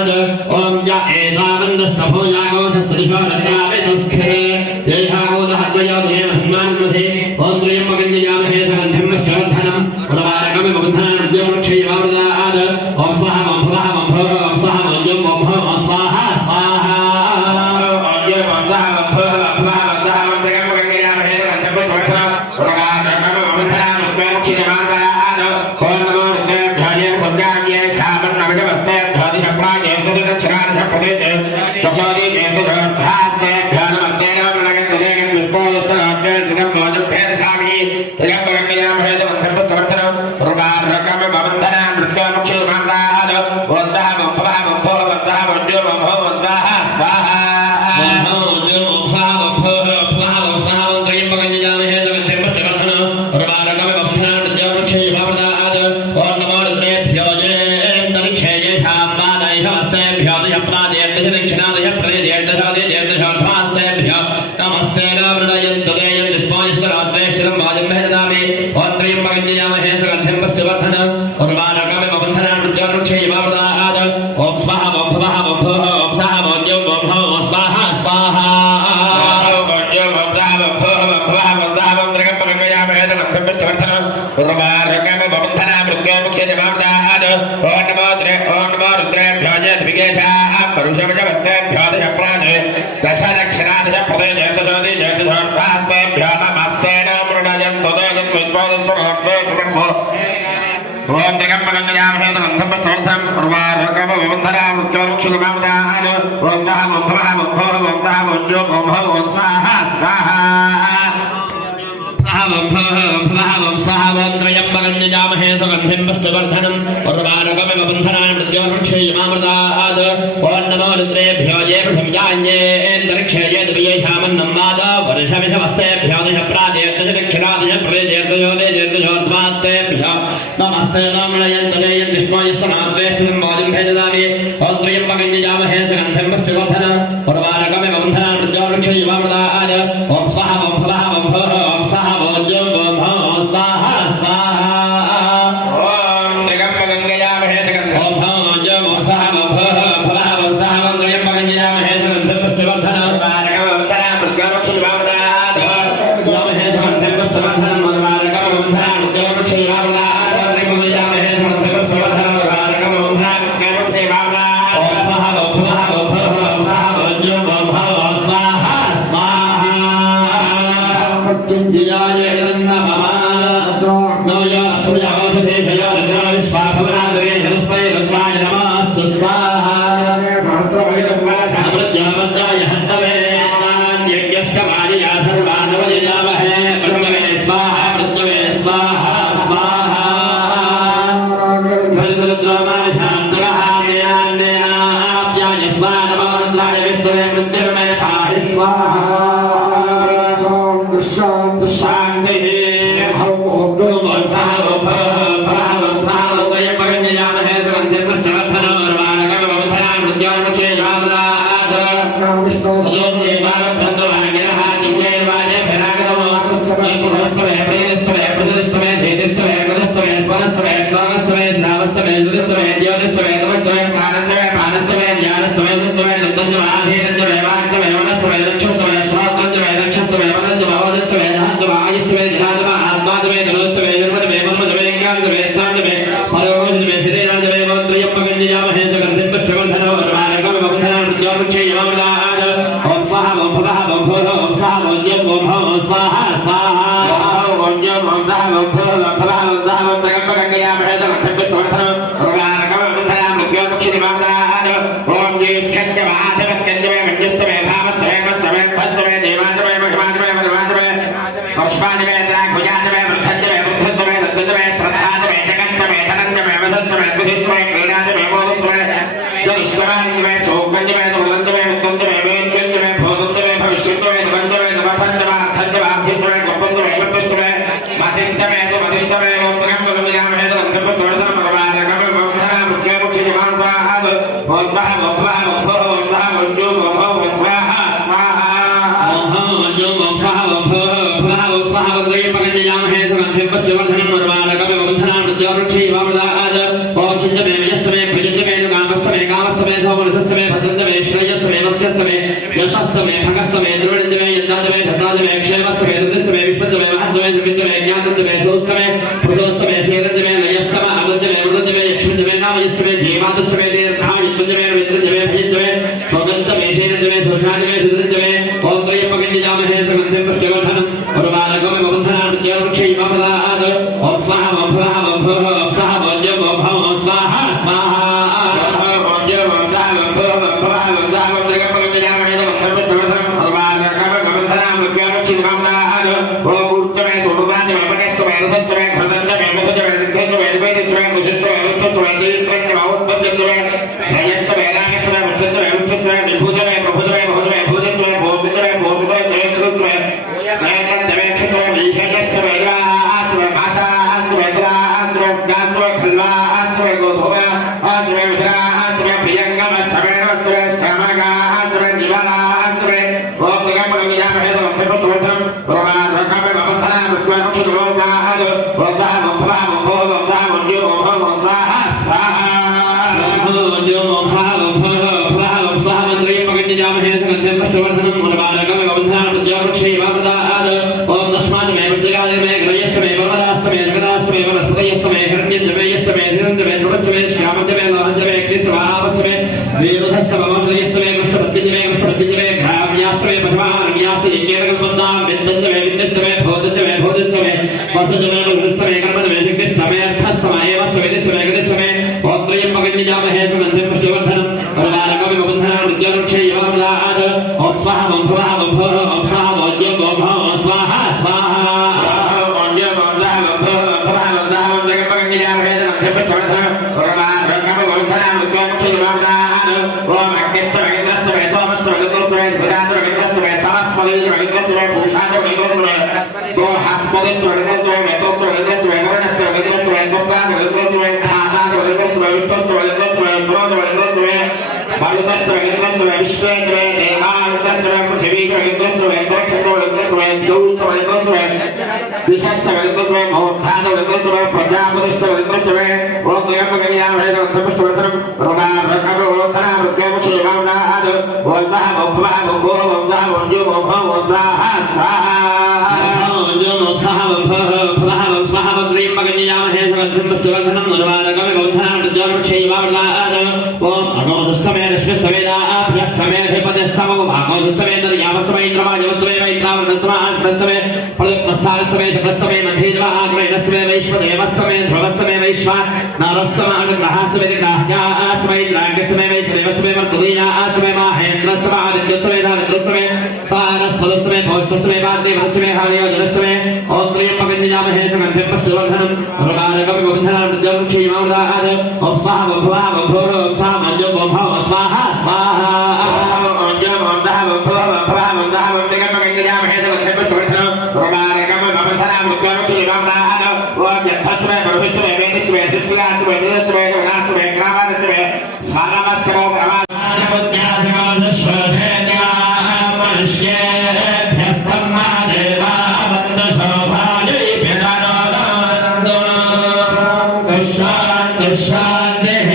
ओम या एतावन्दस्तभो यागोषस्त्रिभो रत्नावेदस्खरे तेषागोदहस्त्रयोजनेव धर्मान्मध्ये ओम त्र्यंबकं यजामहे सुगन्धिं पुष्टिवर्धनं सर्वार्गं गन्धनान् विद्यावृक्षे इमामृताः ओम स्वाहा ओम भवः ओम भवः ओम स्वाहा ओम यं ओम भवः ओम स्वाहा स्वाहा ओम यं ओम स्वाहा ओम भवः ओम भवः ओम स्वाहा ओम त्र्यंबकं यजामहे सुगन्धिं पुष्टिवर्धनं सर्वार्गं गन्धनान् विद्यावृक्षे इमामृताः ओम नमो रुद्रेभ्यो पुण्याय शामन्नमिदमस्तेभ्यो दिशप्राजेभ्यो दक्षिणादिशः प्रदेशे दशोदि चेतुर्भास्तेभ्यो नमस्ते नमः विष्णोस्तराभ्यो दिगम्बोजभ्येर्धामि त्र्यंबकं यजामहे सुगन्धिं पुष्टिवर्धनं सर्वार्गं गन्धनान् विद्यावृक्षे इमामृताः ओम स्वाहा ओम भवः ओम भवः ओम स्वाहा ओम यं ओम भवः ओम स्वाहा स्वाहा ओम यं ओम स्वाहा ओम भवः ओम स्वाहा ओम स्वाहा ओम त्र्यंबकं यजामहे सुगन्धिं पुष्टिवर्धनं सर्वार्गं गन्धनान् विद्यावृक्षे इमामृताः ओम नमो रुद्रेभ्यो येऽन्तरिक्षे येषां वादैः दिशप्राजेभ्यो दक्षिणादिशः प्रदेशेभ्यो भास्तेभ्यो नमस्ते नामृतयन्तु देयं विष्णोस्तराभ्येश्वरं वाजम्भे ददामि ओम त्र्यंबकं यजामहे सुगन्धिं पुष्टिवर्धनं सर्वार्गं गन्धनान् विद्यावृक्षे इमामृताः ओम स्वाहा ओम भवः ओम भवः ओम स्वाहा वारकम वंदना मुक्तोक्षुमावदान ओम नमः ओम भवः ओम भवः ओम नमः ओम जो ओम भवः ओम स्वाहा स्वाहा ओम स्वाहा ओम त्रयंबकं यजामहे सुगंधिं पुष्टिवर्धनम् उर्वारुकम वंदनां मृत्योर्मुक्षेयमामृतात् ओम नमो रुद्रेभ्यो ये प्रथमजान्येऽन्तरिक्षे ये द्वियैषामन्नं मादा वर्षमिषमस्तेभ्यो दशप्रादेर्दश दक्षिणादश प्रवेदेर्दशोदेर्दशोद्वास्तेभ्यो नमस्ते नमलयन्तलेयन् विष्णो यस्तनाद्वेष्टं बोधिं भेददामि ओम त्रयंबकं यजामहे सुगंधिं पुष्टिवर्धनम् उर्वारुकम वंदनां मृत्योर्मुक्षेयमामृतात् ओम स्वाहा ओम भवः ओम भवः ओम स्वाहा ओम स्वाहा स्वाहा ओम त्र्यंबकं यजामहे ओम भवः ओम स्वाहा ओम भवः ओम स्वाहा ओम त्र्यंबकं यजामहे सुगंधिं पुष्टिवर्धनम् उर्वारुकम वंदनां मृत्योर्मुक्षेयमामृतात् यजामहे सुगंधिं पुष्टिवर्धनम् उर्वारुकम वंदनां मृत्योर्मुक्षेयमामृतात् त्र्यंबकं यजामहे सुगंधिं पुष्टिवर्धनम् उर्वारुकम वंदनां मृत्योर्मुक्षेयमामृतात् ओम स्वाहा ओम भवः ओम भवः ओम स्वाहा ओम स्वाहा स्वाहा मृत्युंजयाय नमः नमः सूर्यावधे भयानना विश्वाभवनादरे नमस्ते रुद्राय नमस्तु स्वाहा सहस्रभैरवाचामृत्यामृताय हन्तवे यज्ञस्य मायया सर्वानवयजामहे ब्रह्मवे स्वाहा मृत्युवे स्वाहा स्वाहा भद्रद्वामानिशान्तरहाम्यान्नेनाप्याय स्वानवरुद्राय विष्णुवे मृत्युर्मे पाहि स्वाहा शान्तिः यशस्तमे भगस्तमे द्रविणदमे यन्दादमे धन्दादमे क्षेमस्तमे दुर्दिस्तमे विश्वदमे महत्तमे दुर्वितमे ज्ञातदमे सोस्तमे पुरुषोस्तमे सेरदमे नयस्तमे अगदमे वृद्धमे यक्षदमे नामयस्तमे जीवादस्तमे दीर्घायुद्धमे मित्रदमे भयदमे सौगन्तमे सेरदमे सोषादमे सुदृद्धमे ओम त्रयंबकं यजामहे सुगन्धिं पुष्टिवर्धनम् उर्वारुकम वंदनां मृत्योर्मुक्षेयमामृतात् ओम स्वाहा ओम भवः ओम भवः ओम स्वाहा ओम भवः ओम स्वाहा स्वाहा यजामहे सुगन्धिं रविन्द्रस्वे विराट रविन्द्रस्वे समस्पदे रविन्द्रस्वे भूषाद रविन्द्रस्वे तो हस्पदस्वे रविन्द्रस्वे मेतोस्वे रविन्द्रस्वे गणस्वे रविन्द्रस्वे दोस्ताद रविन्द्रस्वे धाताद रविन्द्रस्वे विष्णुस्वे रविन्द्रस्वे क्रोध रविन्द्रस्वे बालुतस्वे रविन्द्रस्वे विश्वेन्द्रे देवालुतस्वे पृथ्वी रविन्द्रस्वे अंतरिक्षस्वे रविन्द्रस्वे द्यौस्वे रविन्द्रस्वे दिशस्वे रविन्द्रस्वे मोक्षाद रविन्द्रस्वे प्रजापतिस्वे रविन्द्रस्वे ओम देवगणिया वेदवन्तपुष्टवन्तरं रोगा रकरो रोधना रुद्यमुषे वामनाद वल्लह भोभा भोभो वंदा वंजो भोभो वंदा स्वाहा वंजो मोक्षः भोभः वंशः वग्रीं मगनिया महे सर्वधर्मस्तवधनं नरवारगमे वंधना रुद्यमुषे वामनाद ओम अनोदस्तमे रश्मिस्तमेदा अभ्यस्तमे धेपदस्तमो भागोदस्तमे दर्यावस्तमे इंद्रवाजवस्तमे वैद्रावस्तमे आत्मस्तमे फलमस्तास्तमे चक्रस्तमे मध्येद्वा आग्मे नस्तमे वैश्वदेवस्तमे ध्रुवस्तमे वैश्वा नारस्तमे अनुग्रहास्तमे दिग्नाह्यास्तमे द्रागस्तमे वैश्वदेवस्तमे मर्तुलीनास्तमे माहेन्द्रस्तमे आदित्यस्तमे धारित्रस्तमे सारस्वतस्तमे भौष्टस्तमे वाग्देवस्तमे हार्योजनस्तमे ओम क्लीं पवित्रजामहे सुगन्धिमस्तुवर्धनं रुगारकं गोविन्दनं रुद्रं क्षीमौदाद ओम स्वाहा वभुवा वभोर ओम स्वाहा मंजो वभव स्वाहा स्वाहा ओम जो वभव वभव वभव वभव वभव पवित्रजामहे सुगन्धिमस्तुवर्धनं रुगारकं गोविन्दनं रुद्रं क्षीमौदाद ओम यद्धस्मे प्रभुस्मे वेदिस्मे तृप्तिगास्मे निरस्मे गणास्मे ग्रामास्मे स्वानमस्तमो ब्रह्मादिमुद्यादिमादश्वधेन्या मनुष्येभ्यस्तं मा देवा वन्दशोभायै व्यदानोदानन्दो शान्तिः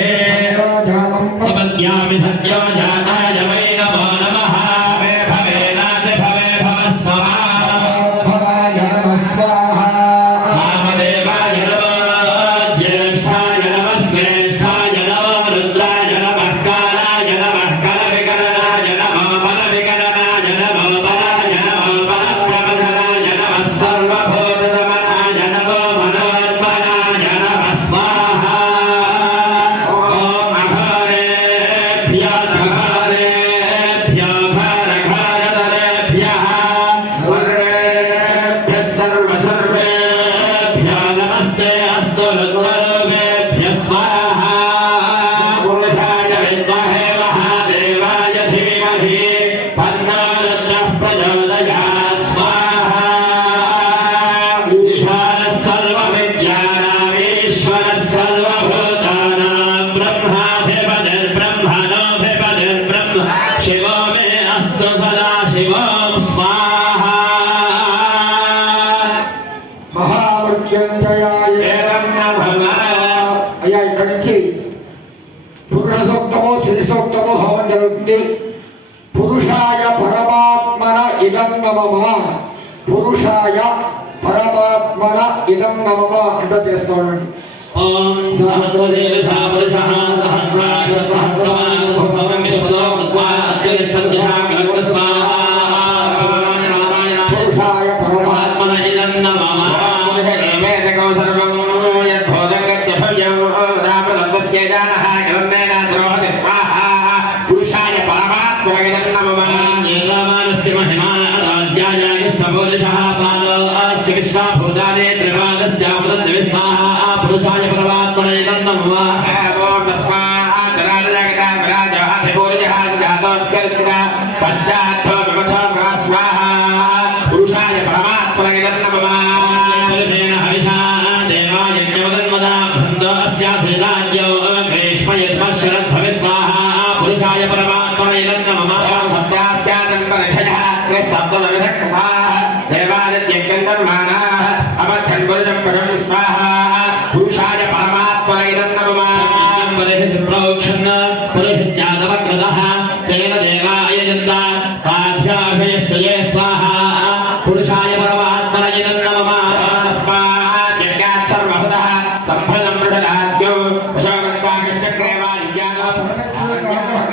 उपद्यामि सद्यो जाताय वै नमो नमः वे भवेनाथ भवे भवः स्वाहा भवाय नमः स्वाहा वामदेवाय नमः ज्येष्ठाय नमः श्रेष्ठाय नमः रुद्राय नमः कालाय नमः कलविकलनाय नमः बलविकलनाय नमः बलाय नमः बलप्रबधनाय नमः सर्वभूतदमनाय नमः मनोन्मनाय नमः स्वाहा ॐ अघोरेभ्यः घोरेभ्यः सर्वेभ्यः सर्वसर्वेभ्यः नमस्ते अस्तु रुद्रलोकेभ्यः स्वाहा पुरुषाय विद्महे महादेवाय धीमहि तन्नो रुद्रः प्रचोदयात् स्वाहा ईशानः सर्वविद्यानाम् ईश्वरः सर्वभूतानां ब्रह्माधिपतिर्ब्रह्मणोऽधिपतिर्ब्रह्म शिवो मे अस्तु सदा शिवों स्वाहा మహామృత్యుంజయాయ ఏవం నమః అయ్యా ఇక్కడి నుంచి పురుష సూక్తము శ్రీ సూక్తము హోమం జరుగుతుంది. పురుషాయ పరమాత్మన ఇదం నమః, పురుషాయ పరమాత్మన ఇదం నమః అంటూ చేస్తూ ఉండండి. ఓం సహస్రదేవతా పురుషః సహస్రాక్ష సహస్రవాన్ భగవాన్ విశ్వోక్త్వా అత్యరిష్టంజః గణపతి స్వాహా పురుషాయ పరమాత్మ ఆత్మన ఇదం నమః వేదకం సర్వం యద్భోదం గచ్చ భవ్యం రామదత్తస్య జానః గణమేన ద్రోహతి స్వాహా పురుషాయ పరమాత్మన ఇదం నమః నీలమానస్య మహిమా రాజ్యాయ స్థమోదశః పాదో అస్య విశ్వభూతానే త్రిపాదస్యామృత స్వాహా పురుషాయ పరమాత్మన ఇదం నమః ఓం తస్మాత్ రాజజగతా విరాజః త్రిపురజః జాతోస్కరిష్ఠా పశ్చాత్తో విమథో స్వాహా పురుషాయ పరమాత్మన ఇదం నమః పురుషేణ హవిషా దేవాయజ్ఞవదన్మదా భందో అస్యాధిరాజ్యో గ్రీష్మయద్మశరద్భవి స్వాహా పురుషాయ పరమాత్మన ఇదం నమః భక్త్యాస్యాదన్మరక్షయః సప్తమవిధక్రమాః దేవాదిత్యగంధర్వాణాః అమర్థన్ గురుజం పరం స్వాహా పురుషాయ పరమాత్మన ఇదం నమః ప్రోక్షణ పురుషజ్ఞానవక్రదః తేన దేవాయ యంత సాధ్యాభయశ్చయే స్వాహా పురుషాయ పరమాత్మన ఇదం నమః తస్మాత్ యజ్ఞాత్ సర్వహుతః సంభదం మృఢరాజ్యో అశోకస్వామిష్టగ్రేవా విజ్ఞానః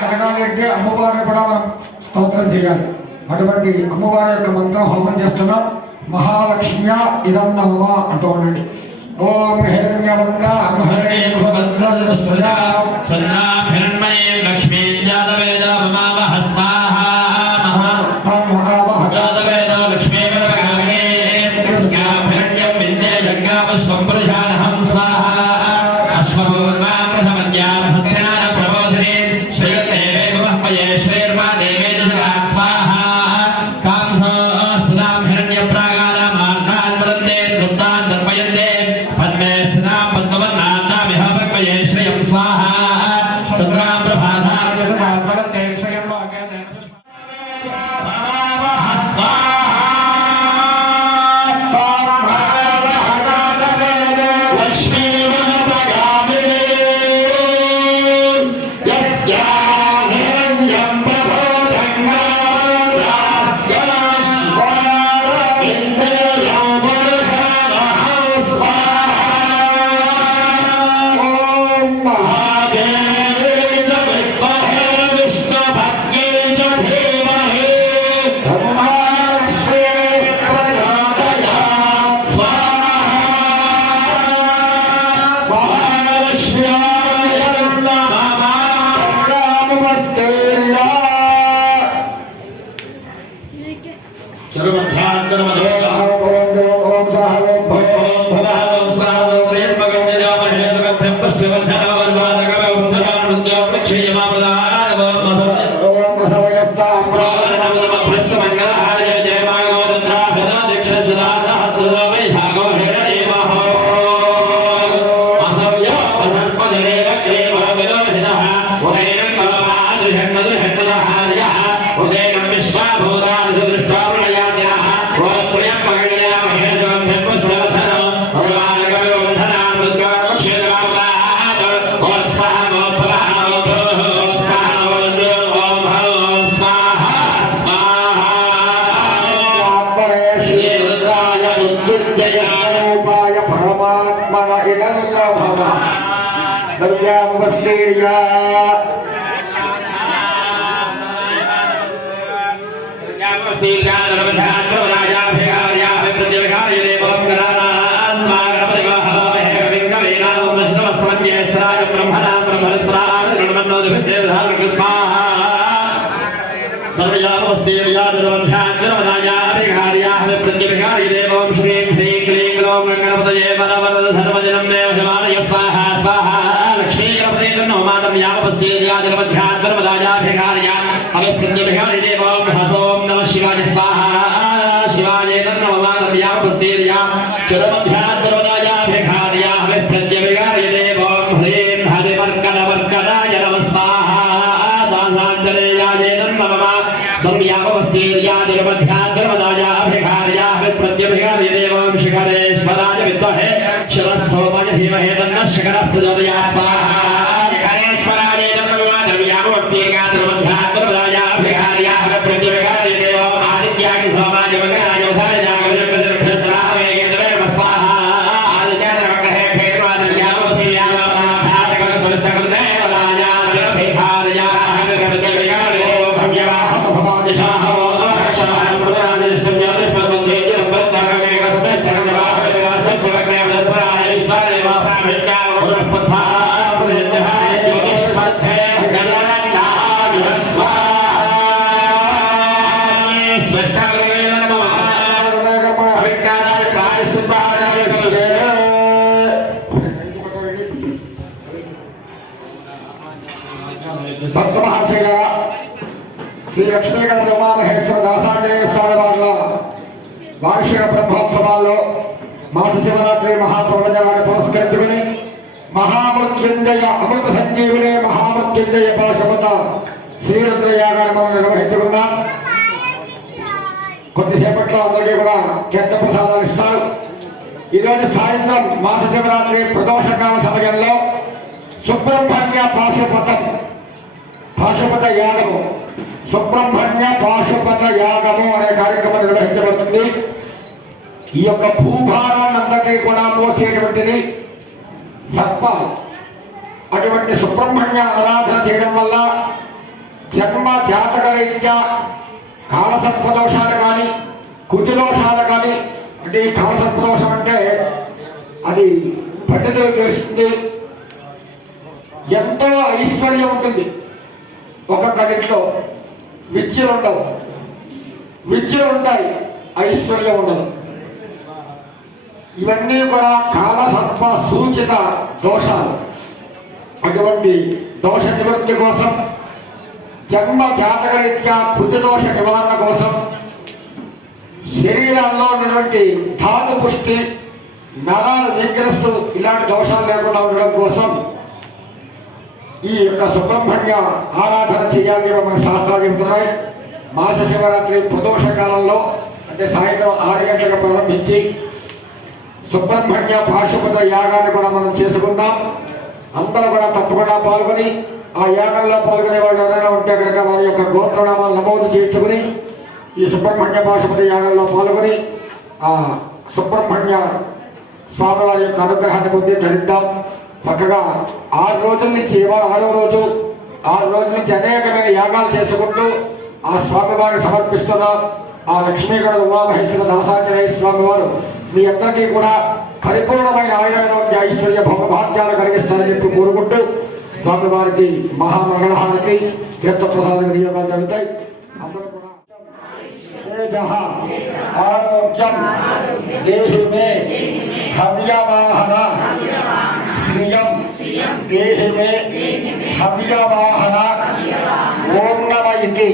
కనకాలంటే అమ్మవారిని కూడా మనం స్తోత్రం చేయాలి. అటువంటి అమ్మవారి యొక్క మంత్రం హోమం చేస్తున్నాం. మహాలక్ష్మ్యా ఇదం నమః అంటూ ఉండండి. ఓం హిరణ్యవర్ణాం హరిణీం సుగంధజలస్రజాం చంద్రాభిరణ్మయీం లక్ష్మీం జాతవేద మమావహ స్వాహా మహామహ జాతవేద లక్ష్మీపరమగామినీం తస్యాభిరణ్యం విందే జంగామస్వం పురుషానహం స్వాహా అశ్వపూర్వాం ప్రథమద్యాం హస్తినాన ప్రబోధినీం శ్రీయతే వేగమహ్మయే శ్రీర్మా దేవే జగాత్ భక్త మహాశయ శ్రీ లక్ష్మీకరణ ఉమామహేశ్వర దాసాంజనేయ స్వామి వార్ల వార్షిక బ్రహ్మోత్సవాల్లో మాస శివరాత్రి మహాప్రవచనాన్ని పురస్కరించుకుని మహామృత్యుంజయ అమృత సంజీవిని మహామృత్యుంజయ పాశుపత శ్రీరుద్రయాగాన్ని మనం నిర్వహించుకున్నాం. కొద్దిసేపట్లో అందరికీ కూడా చెట్ట ప్రసాదాలు ఇస్తారు. ఈరోజు సాయంత్రం మాస శివరాత్రి ప్రదోషకాల సమయంలో సుబ్రహ్మణ్య పాశుపత యాగము సుబ్రహ్మణ్య పాశుపత యాగము అనే కార్యక్రమం నిర్వహించబడుతుంది. ఈ యొక్క భూభారాన్ని అందరినీ కూడా మోసేటువంటిది సర్పాలు. అటువంటి సుబ్రహ్మణ్య ఆరాధన చేయడం వల్ల జన్మ జాతక రీత్యా కాలసర్పదోషాలు కానీ కుటిదోషాలు కానీ, అంటే ఈ కాలసర్పదోషం అంటే అది పండితులకు తెలుస్తుంది. ఎంతో ఐశ్వర్యం ఉంటుంది. ఒక్కొక్కటింట్లో విద్యలు ఉండవు, విద్యలు ఉంటాయి, ఐశ్వర్యం ఉండదు. ఇవన్నీ కూడా కాలసర్ప సూచిత దోషాలు. అటువంటి దోష నివృత్తి కోసం, జన్మ జాతక రీత్యా కుజదోష నివారణ కోసం, శరీరంలో ఉన్నటువంటి ధాతు పుష్టి, నరాలు వీక్నెస్ ఇలాంటి దోషాలు లేకుండా ఉండడం కోసం ఈ యొక్క సుబ్రహ్మణ్య ఆరాధన చేయాలని మన శాస్త్రాలు చెబుతున్నాయి. మాస శివరాత్రి ప్రదోష కాలంలో అంటే సాయంత్రం 6 గంటలకు ప్రారంభించి సుబ్రహ్మణ్య పాశుపత యాగాన్ని కూడా మనం చేసుకుందాం. అందరూ కూడా తప్పకుండా పాల్గొని ఆ యాగంలో పాల్గొనే వాళ్ళు ఎవరైనా ఉంటే కనుక వారి యొక్క గోత్రనామాలు నమోదు చేయించుకుని ఈ సుబ్రహ్మణ్య పాశుపతి యాగంలో పాల్గొని ఆ సుబ్రహ్మణ్య స్వామి వారి యొక్క అనుగ్రహాన్ని పొంది ధరిద్దాం. చక్కగా 6 రోజుల నుంచి ఇవాళ 6వ రోజు 6 రోజుల నుంచి అనేకమైన యాగాలు చేసుకుంటూ ఆ స్వామి వారిని సమర్పిస్తున్నాం. ఆ లక్ష్మీగడ ఉమామహేశ్వర దాసాంజనేయ స్వామి వారు మీ అందరికీ కూడా పరిపూర్ణమైన ఆయురారోగ్య ఐశ్వర్య భోగభాగ్యాలు కలిగిస్తారని చెప్పి కోరుకుంటూ స్వామివారికి మహామంగళహారతి తీర్థప్రసాద వినియోగాలు జరుగుతాయి. అందరూ కూడా ఆరోగ్యం దేహి మే హవ్యవాహన శ్రియం దేహి మే హవ్యవాహన ఓం నమ ఇతి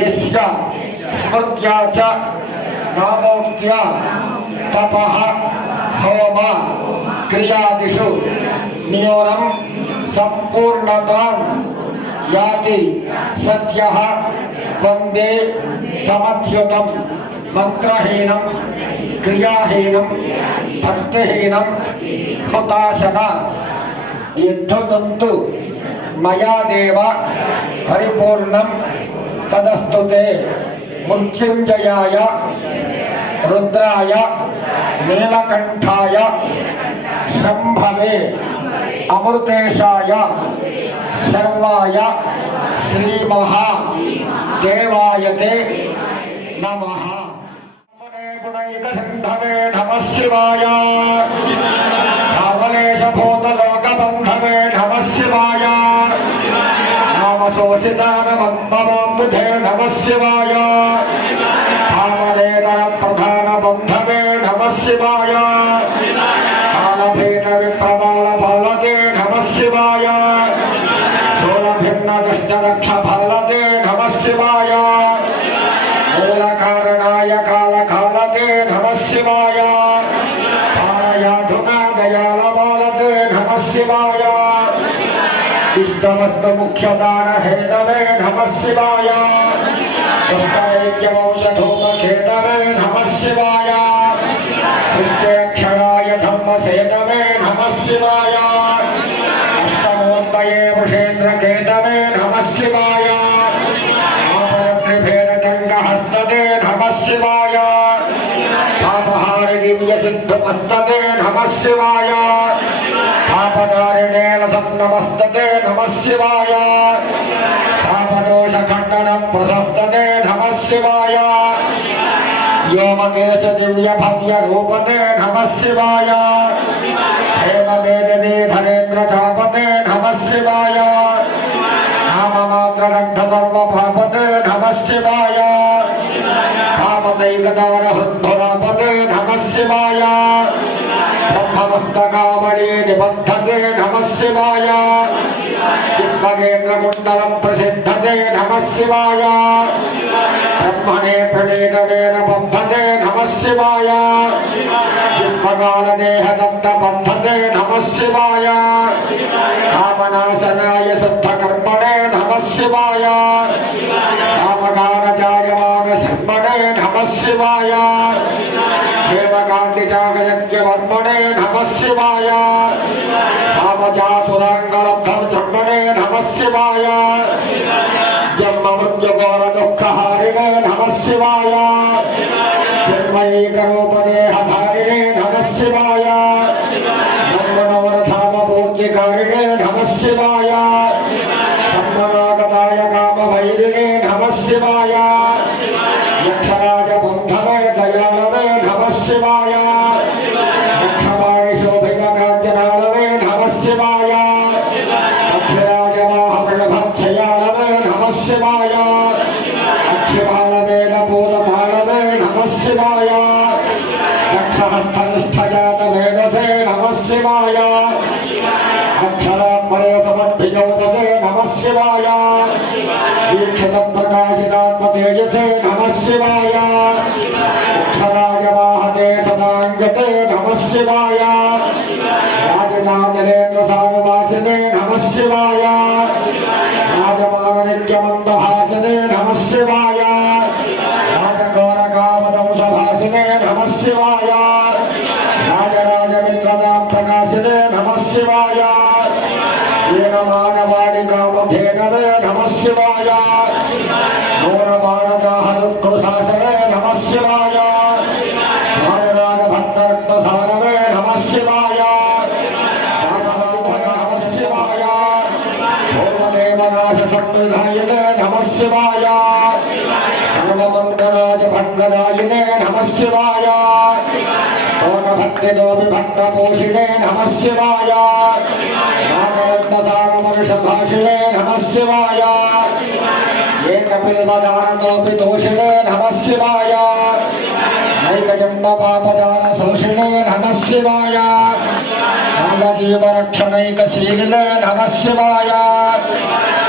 యస్య స్మృత్యా చ నామోక్త్యా తపః హోమ క్రియాదిషు న్యూనం సంపూర్ణతాం యాతి సత్యః వందే తమచ్యుతం మంత్రహీనం క్రియాహీనం భక్తిహీనం హుతాశన యద్ధుతంతు మయా దేవ పరిపూర్ణం తదస్తుతే మృత్యుంజయాయ రుద్రాయ నీలకంఠాయ శంభవే అమృతేశాయ శర్వాయ శ్రీమహా దేవాయతే నమః. గుణైకసింధవే నమః శివాయ ధావలేశభూతలోకబంధవే నమః శివాయ నామశోషితానమద్మవాంబుధే నమః శివాయ భావవేదన ప్రధాన బంధవే నమః శివాయ కాలభేద విప్రబాల బాలదే నమః శివాయ సోలభిన్న దుష్టరక్ష బాలదే నమః శివాయ మూల కారణాయ కాల కాలదే నమః శివాయ పారయాధునా దయాల బాలదే నమః శివాయ ఇష్టమస్తు ముఖ్యదాన హేతవే నమః శివాయ ధూమఖేతవే నమః శివాయ సృష్టిక్షరాయ ధర్మసేతవే నమః శివాయ అష్టమోత్తయే వృషేంద్రకేతవే నమః శివాయ ఆపరత్రిభేదటంకహస్తదే నమః శివాయ పాపహారి దివ్య సిద్ధమస్తదే నమః శివాయ పాపదారిణే లసన్నమస్తతే నమః శివాయ శాపదోష ఖండనం ప్రశస్తతే నమః శివాయ వ్యోమకేశ దివ్య భవ్య రూపతే నమః శివాయ హేమవేదినీ ధరేంద్ర చాపతే నమః శివాయ నామమాత్ర రగ్ధ సర్వపాపతే నమః శివాయ కామదైకదార హృద్భురాపతే నమః శివాయ బ్రహ్మమస్తకామణి నిబద్ధతే నమః శివాయ చిన్మగేంద్ర కుండలం ప్రసిద్ధతే నమః శివాయ బ్రహ్మణే ప్రణీతవేన బద్ధతే నమః శివాయ చిన్మగాల దేహదత్త బద్ధతే నమః శివాయ కామనాశనాయ శుద్ధకర్మణే నమః శివాయ కామగానజాయమాన శర్మణే నమః శివాయ హేమకాంతిచాగయజ్ఞవర్మణే నమః శివాయ సామజాసురాంగలబ్ధర్మణే నమః శివాయ జన్మ మృత్యుఘోర దుఃఖహారిణే నమః శివాయ జన్మైకరూపదేహధారిణే నమః శివాయ నమ్మనోరధామపూర్తికారిణే నమః శివాయ సమ్మనాగతాయ కామవైరిణే నమః శివాయ యక్షరాజబంధవే దయాళవే నమః శివాయ యక్షవాణి శోభిత కాంచనాళవే నమః శివాయ అక్షరాజవాహవృభక్షయాళవే నమః శివాయ అక్షిమాళవేద పూతతాళవే నమః శివాయ దక్షహస్తనిష్ఠజాత వేదసే నమః శివాయ అక్షరాత్మనే సమర్భిజౌతసే నమః శివాయ దీక్షిత ప్రకాశితాత్మ తేజసే నమః శివాయ అక్షరాజవాహతే సదాంగతే నమః శివాయ రాజనాజనేంద్ర సానువాసినే నమః శివాయ రాజమాన నిత్యమందహాసనే నమః శివాయ శివాయ రాజగౌరకామదంశభాసినే నమః శివాయ రాజరాజమిత్రదా ప్రకాశినే నమః శివాయ దీనమానవాడి కామధేనవే నమః శివాయ నూనమానదాహరుక్రుశాసనే నమః శివాయ స్వామిరాజ భక్తరక్తసారవే నమః శివాయ నమః శివాయ పూర్వదేవనాశ సంవిధాయినే నమః శివాయ సర్వమంగళాయ భంగదాయినే నమః శివాయ భక్తితో విభక్తపోషిణే నమః శివాయ నాగరత్నసారమనుషభాషిణే నమః శివాయ ఏకబిల్వదానతోపి తోషిణే నమః శివాయ నైకజన్మ పాపదాన శోషిణే నమః శివాయ సర్వజీవరక్షణైకశీలినే నమః శివాయ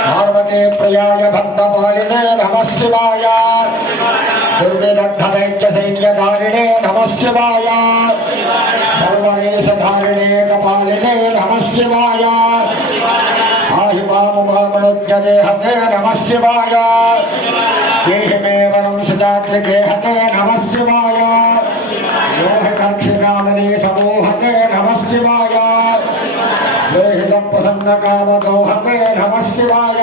పార్వతీ ప్రియాయ భక్తపాలినే నమః శివాయ దుర్విదగ్ధదైత్య సైన్యకారిణే నమః శివాయ సర్వదేశధారిణే కపాలినే నమః శివాయ ఆహి మాముమామనుజ్ఞదేహతే నమః శివాయ దేహిమేవరం సుదాత్రికేహతే నమః శివాయ లోహకర్షికామనీ సమూహతే నమః శివాయ స్నేహితం ప్రసన్నకామదోహతే నమః శివాయ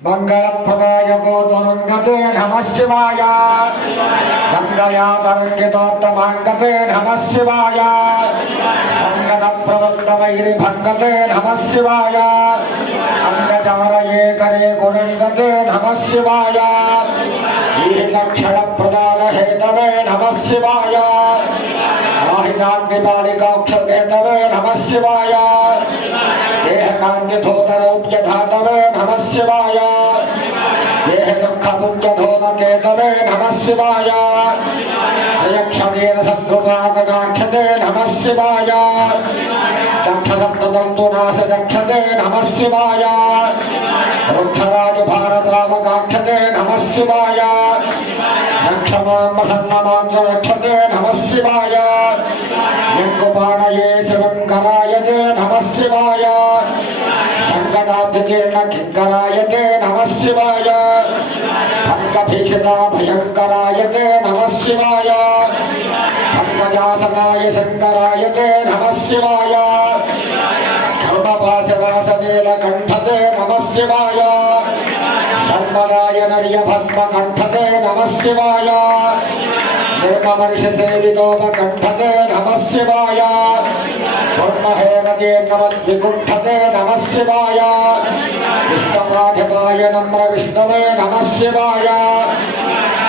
మంగళప్రదాయ గోతురంగతే నమః శివాయ గంగయా తరంగితోత్తమాంగతే నమః శివాయ సంగత ప్రవృత్తమైరి భంగతే నమః శివాయ అంగజారయే కరే గుణంగతే నమః శివాయ ఈ లక్షణ ప్రదాన హేతవే నమః శివాయ ఆహితాగ్నిబాలికాక్షకేతవే నమః శివాయ దేహకాంతిధోతరౌప్యధాతవే నమః శివాయ దేహ దుఃఖముఖ్యధూమకేతవే నమః శివాయ శ్రియక్షణేన సద్గుణాకటాక్షతే నమః శివాయ చక్షసప్తతంతునాశచక్షతే నమః శివాయ వృక్షరాజభారతావకాక్షతే నమః శివాయ రక్షమాంబసన్నమాత్ర రక్షతే నమః శివాయ యజ్ఞపాణయే శివంకరాయతే నమః శివాయ సంకటాబ్ధికీర్ణ కింకరాయతే నమః శివాయ పంకభీషితా భయంకరాయతే నమః శివాయ పంకజాసనాయ శంకరాయతే నమః శివాయ ధర్మపాశవాసనీలకంఠతే నమః శివాయ శర్మదాయ నర్యభస్మకంఠతే నమః శివాయ నిర్మమర్షసేవితోపకంఠతే నమః శివాయ బ్రహ్మహేమతీర్ణమద్వికుంఠతే నమః శివాయ విష్ణుపాఠకాయ నమ్ర విష్ణవే నమః శివాయ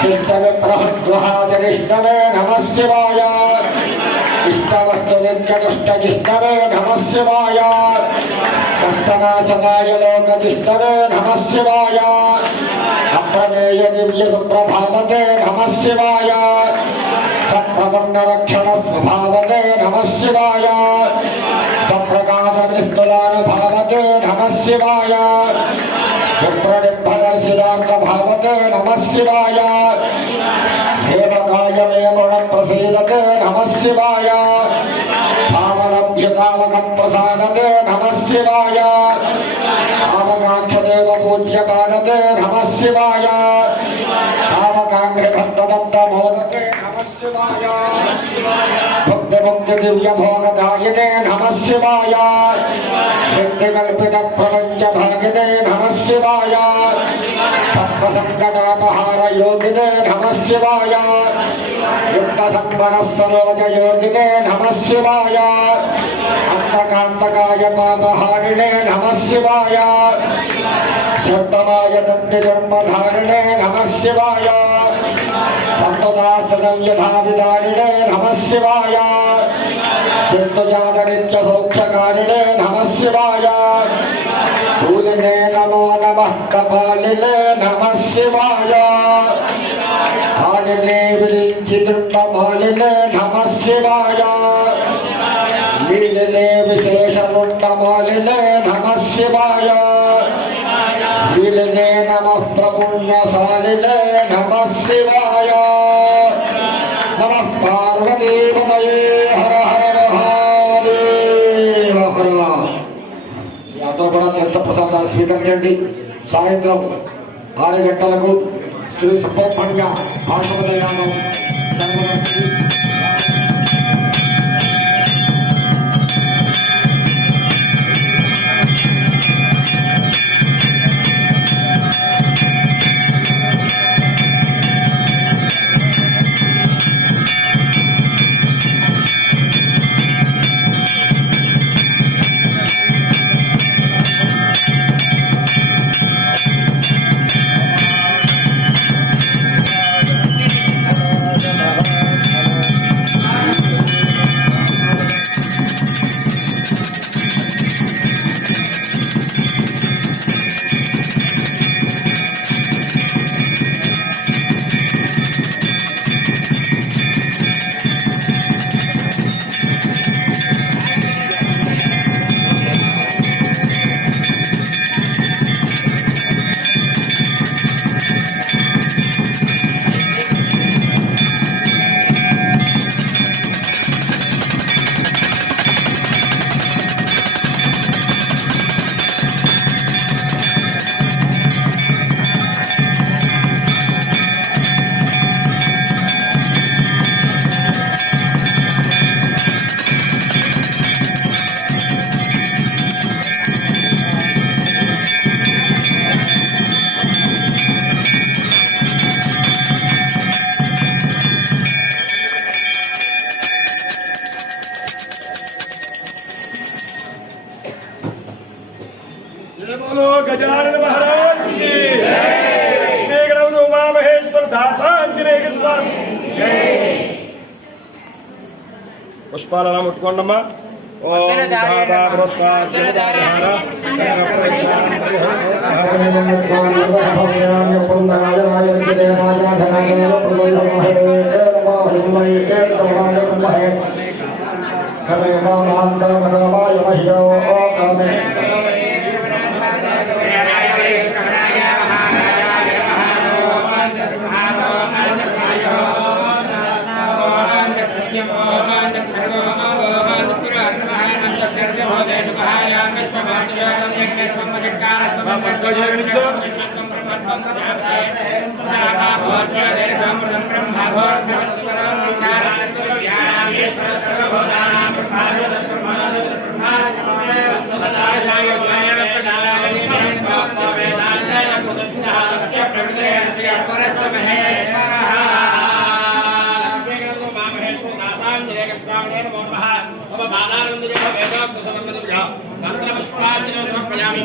శిష్టవిప్రహద్వహాచరిష్ణవే నమః శివాయ ఇష్టవస్తు నిత్యదుష్టజిష్ణవే నమః శివాయ కష్టనాశనాయ లోకజిష్ణవే నమః శివాయ అప్రమేయ దివ్య సుప్రభావతే నమః శివాయ సత్ప్రపన్న రక్షణ స్వభావతే నమః శివాయ సప్రకాశ నిస్తులానుభావతే నమః శివాయ విప్రనింభదర్శిదార్థభావతే నమః శివాయ సేవకాయ మే గుణ ప్రసీదతే నమః శివాయ భావలభ్యుతావక ప్రసాదతే నమః శివాయ కామకాక్షదేవ పూజ్యపాదతే నమః శివాయ కామకాంగ్రిభక్తదత్తమోదతే నమః శివాయ భక్తిముక్తి దివ్యభోగదాయినే నమః శివాయ శక్తికల్పిత ప్రపంచ భాగినే నమః శివాయ భక్తసంకటాపహార యోగినే నమః శివాయ యుక్త సంబర సరోజ యోగినే నమః శివాయ అంతకాంతకాయ పాపహారిణే నమః శివాయ శబ్దమాయ దంతి జన్మధారిణే నమః శివాయ సంపదాసనం యథావిధారిణే నమః శివాయ చిత్తజాత నిత్య సౌఖ్యకారిణే నమః శివాయ శూలినే నమో నమః కపాలినే నమః శివాయ కాలినే విరించి దుండమాలినే నమః శివాయ లీలినే విశేష దుండమాలినే నమః శివాయ శ్రీలినే నమః ప్రపుణ్యశాలినే నమః శివాయ నమః పార్వతీపతయే హర హర మహాదేవ హర. యాతో కూడా తీర్థ ప్రసాదాలు ప్రసాదాలు స్వీకరించండి. సాయంత్రం 6 గంటలకు శ్రీ సుబ్రహ్మణ్య ఆశ్రమదయానం జరగనుంది. गजानन महाराज की लक्ष्मी गणपति उमा महेश्वर दासांजनेय स्वामी जय. पुष्पाలను ముట్టుకోండమ్మా. ఓం దాదా పురస్కార జయదారహార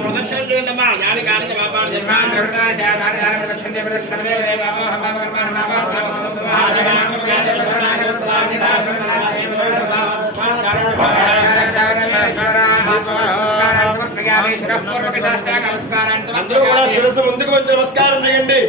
प्रदक्षिण చేయండమ్మా. యాని గాని జవాబాలు నిర్మాణ కరుణా జాగాని యాని ప్రదక్షిణ దేవత సర్వే వేదామో హమ కర్మ నామ ఆజగాన వ్యాజ శరణాగత స్వామి దాసనాయ అందరూ కూడా శిరస్సు ముందుకు వచ్చి నమస్కారం చేయండి.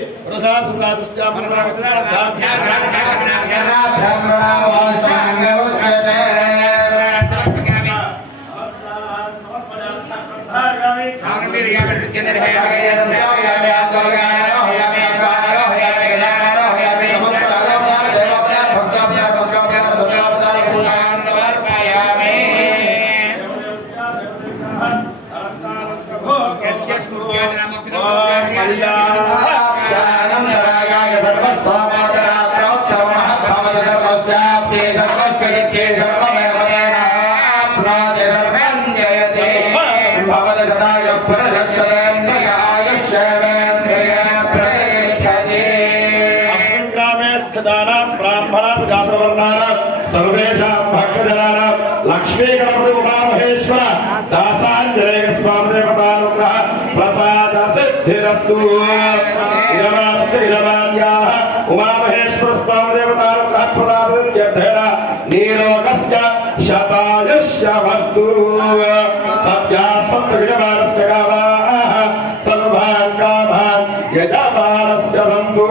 लक्ष्मी गणपति उमा महेश्वर दासांजनेय स्वामी देवतानुग्रह प्रसाद सिद्धिरस्तु. उमा महेश्वर स्वामी देवतानुग्रह प्रसाद सिद्ध्यर्थेन नीलोकस्य शतायुष्य वस्तु सत्या सप्तविजमानस्य कामाः सर्वान् कामान् यजमानस्य बन्धु.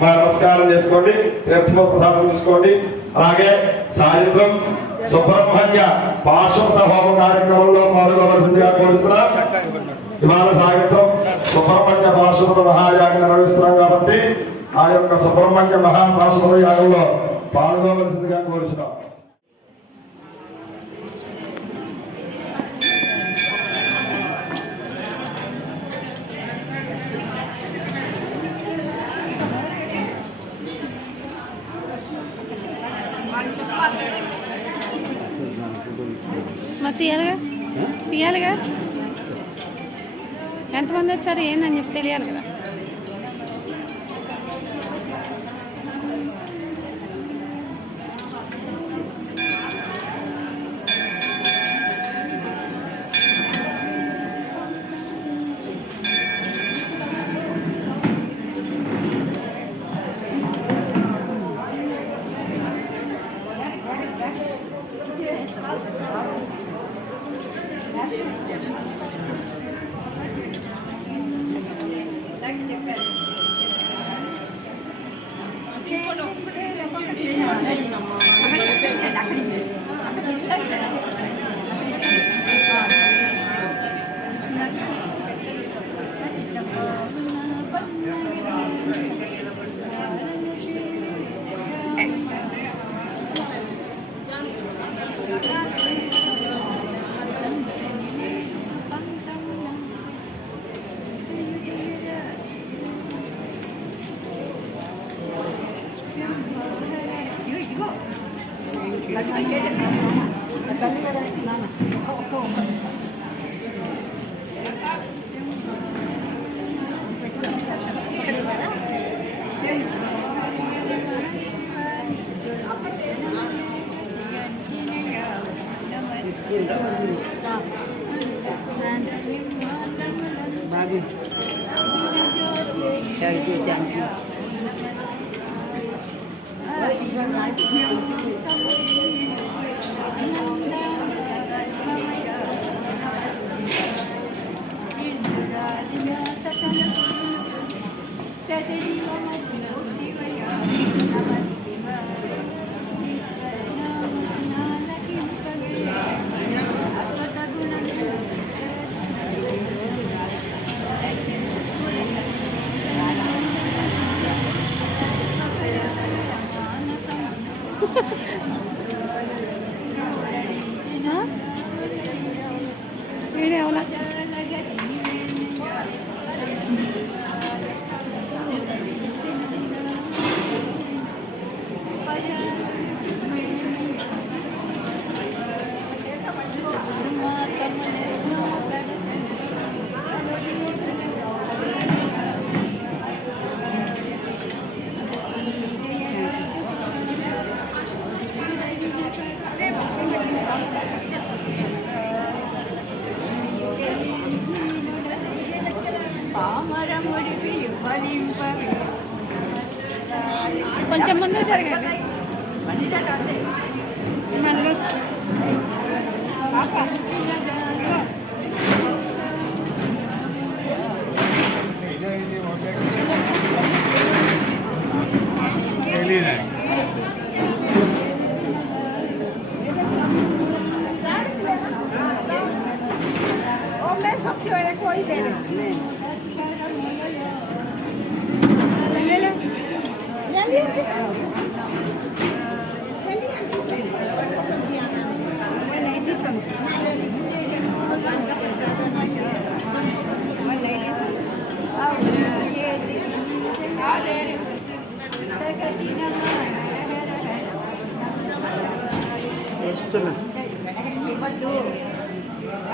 నమస్కారం చేసుకోండి. తీర్థ ప్రసాదం తీసుకోండి. అలాగే సాయంత్రం సుబ్రహ్మణ్య పాశుపత హోమ కార్యక్రమంలో పాల్గొనవలసిందిగా కోరుతున్నాం. ఇవాళ సాయంత్రం సుబ్రహ్మణ్య పాశుపత మహాయాగం నిర్వహిస్తున్నాం కాబట్టి ఆ యొక్క సుబ్రహ్మణ్య మహాపాశుపత యాగంలో పాల్గొనవలసిందిగా కోరుతున్నాం. తీయాలిగా తీయాలిగా ఎంతమంది వచ్చారు ఏందని చెప్పి తెలియాలి కదా. వీడేవలా కొంచెం ముందు జరగండి. सबसे पहले कोई दे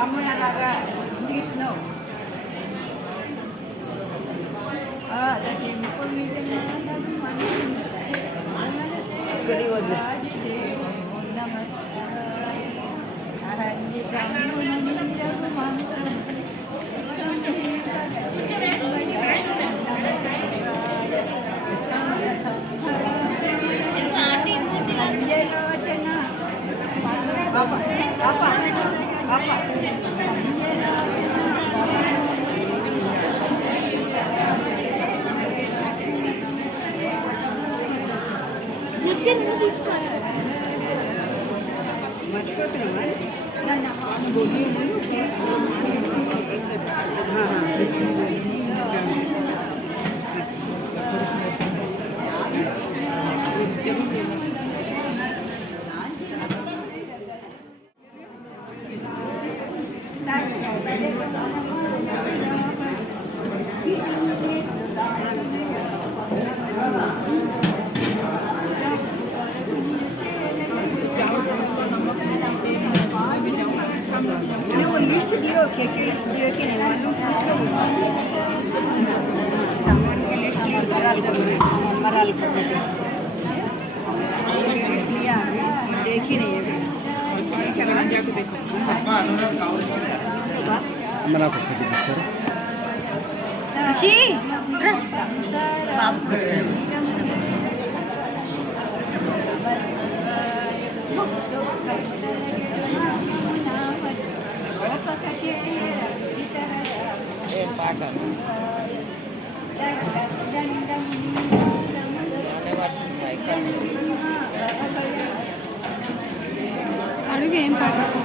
అమ్మాయిలాగా ఇంగ్లీష్ నో देखी नहीं है ऋषि అడుగు ఏం పాట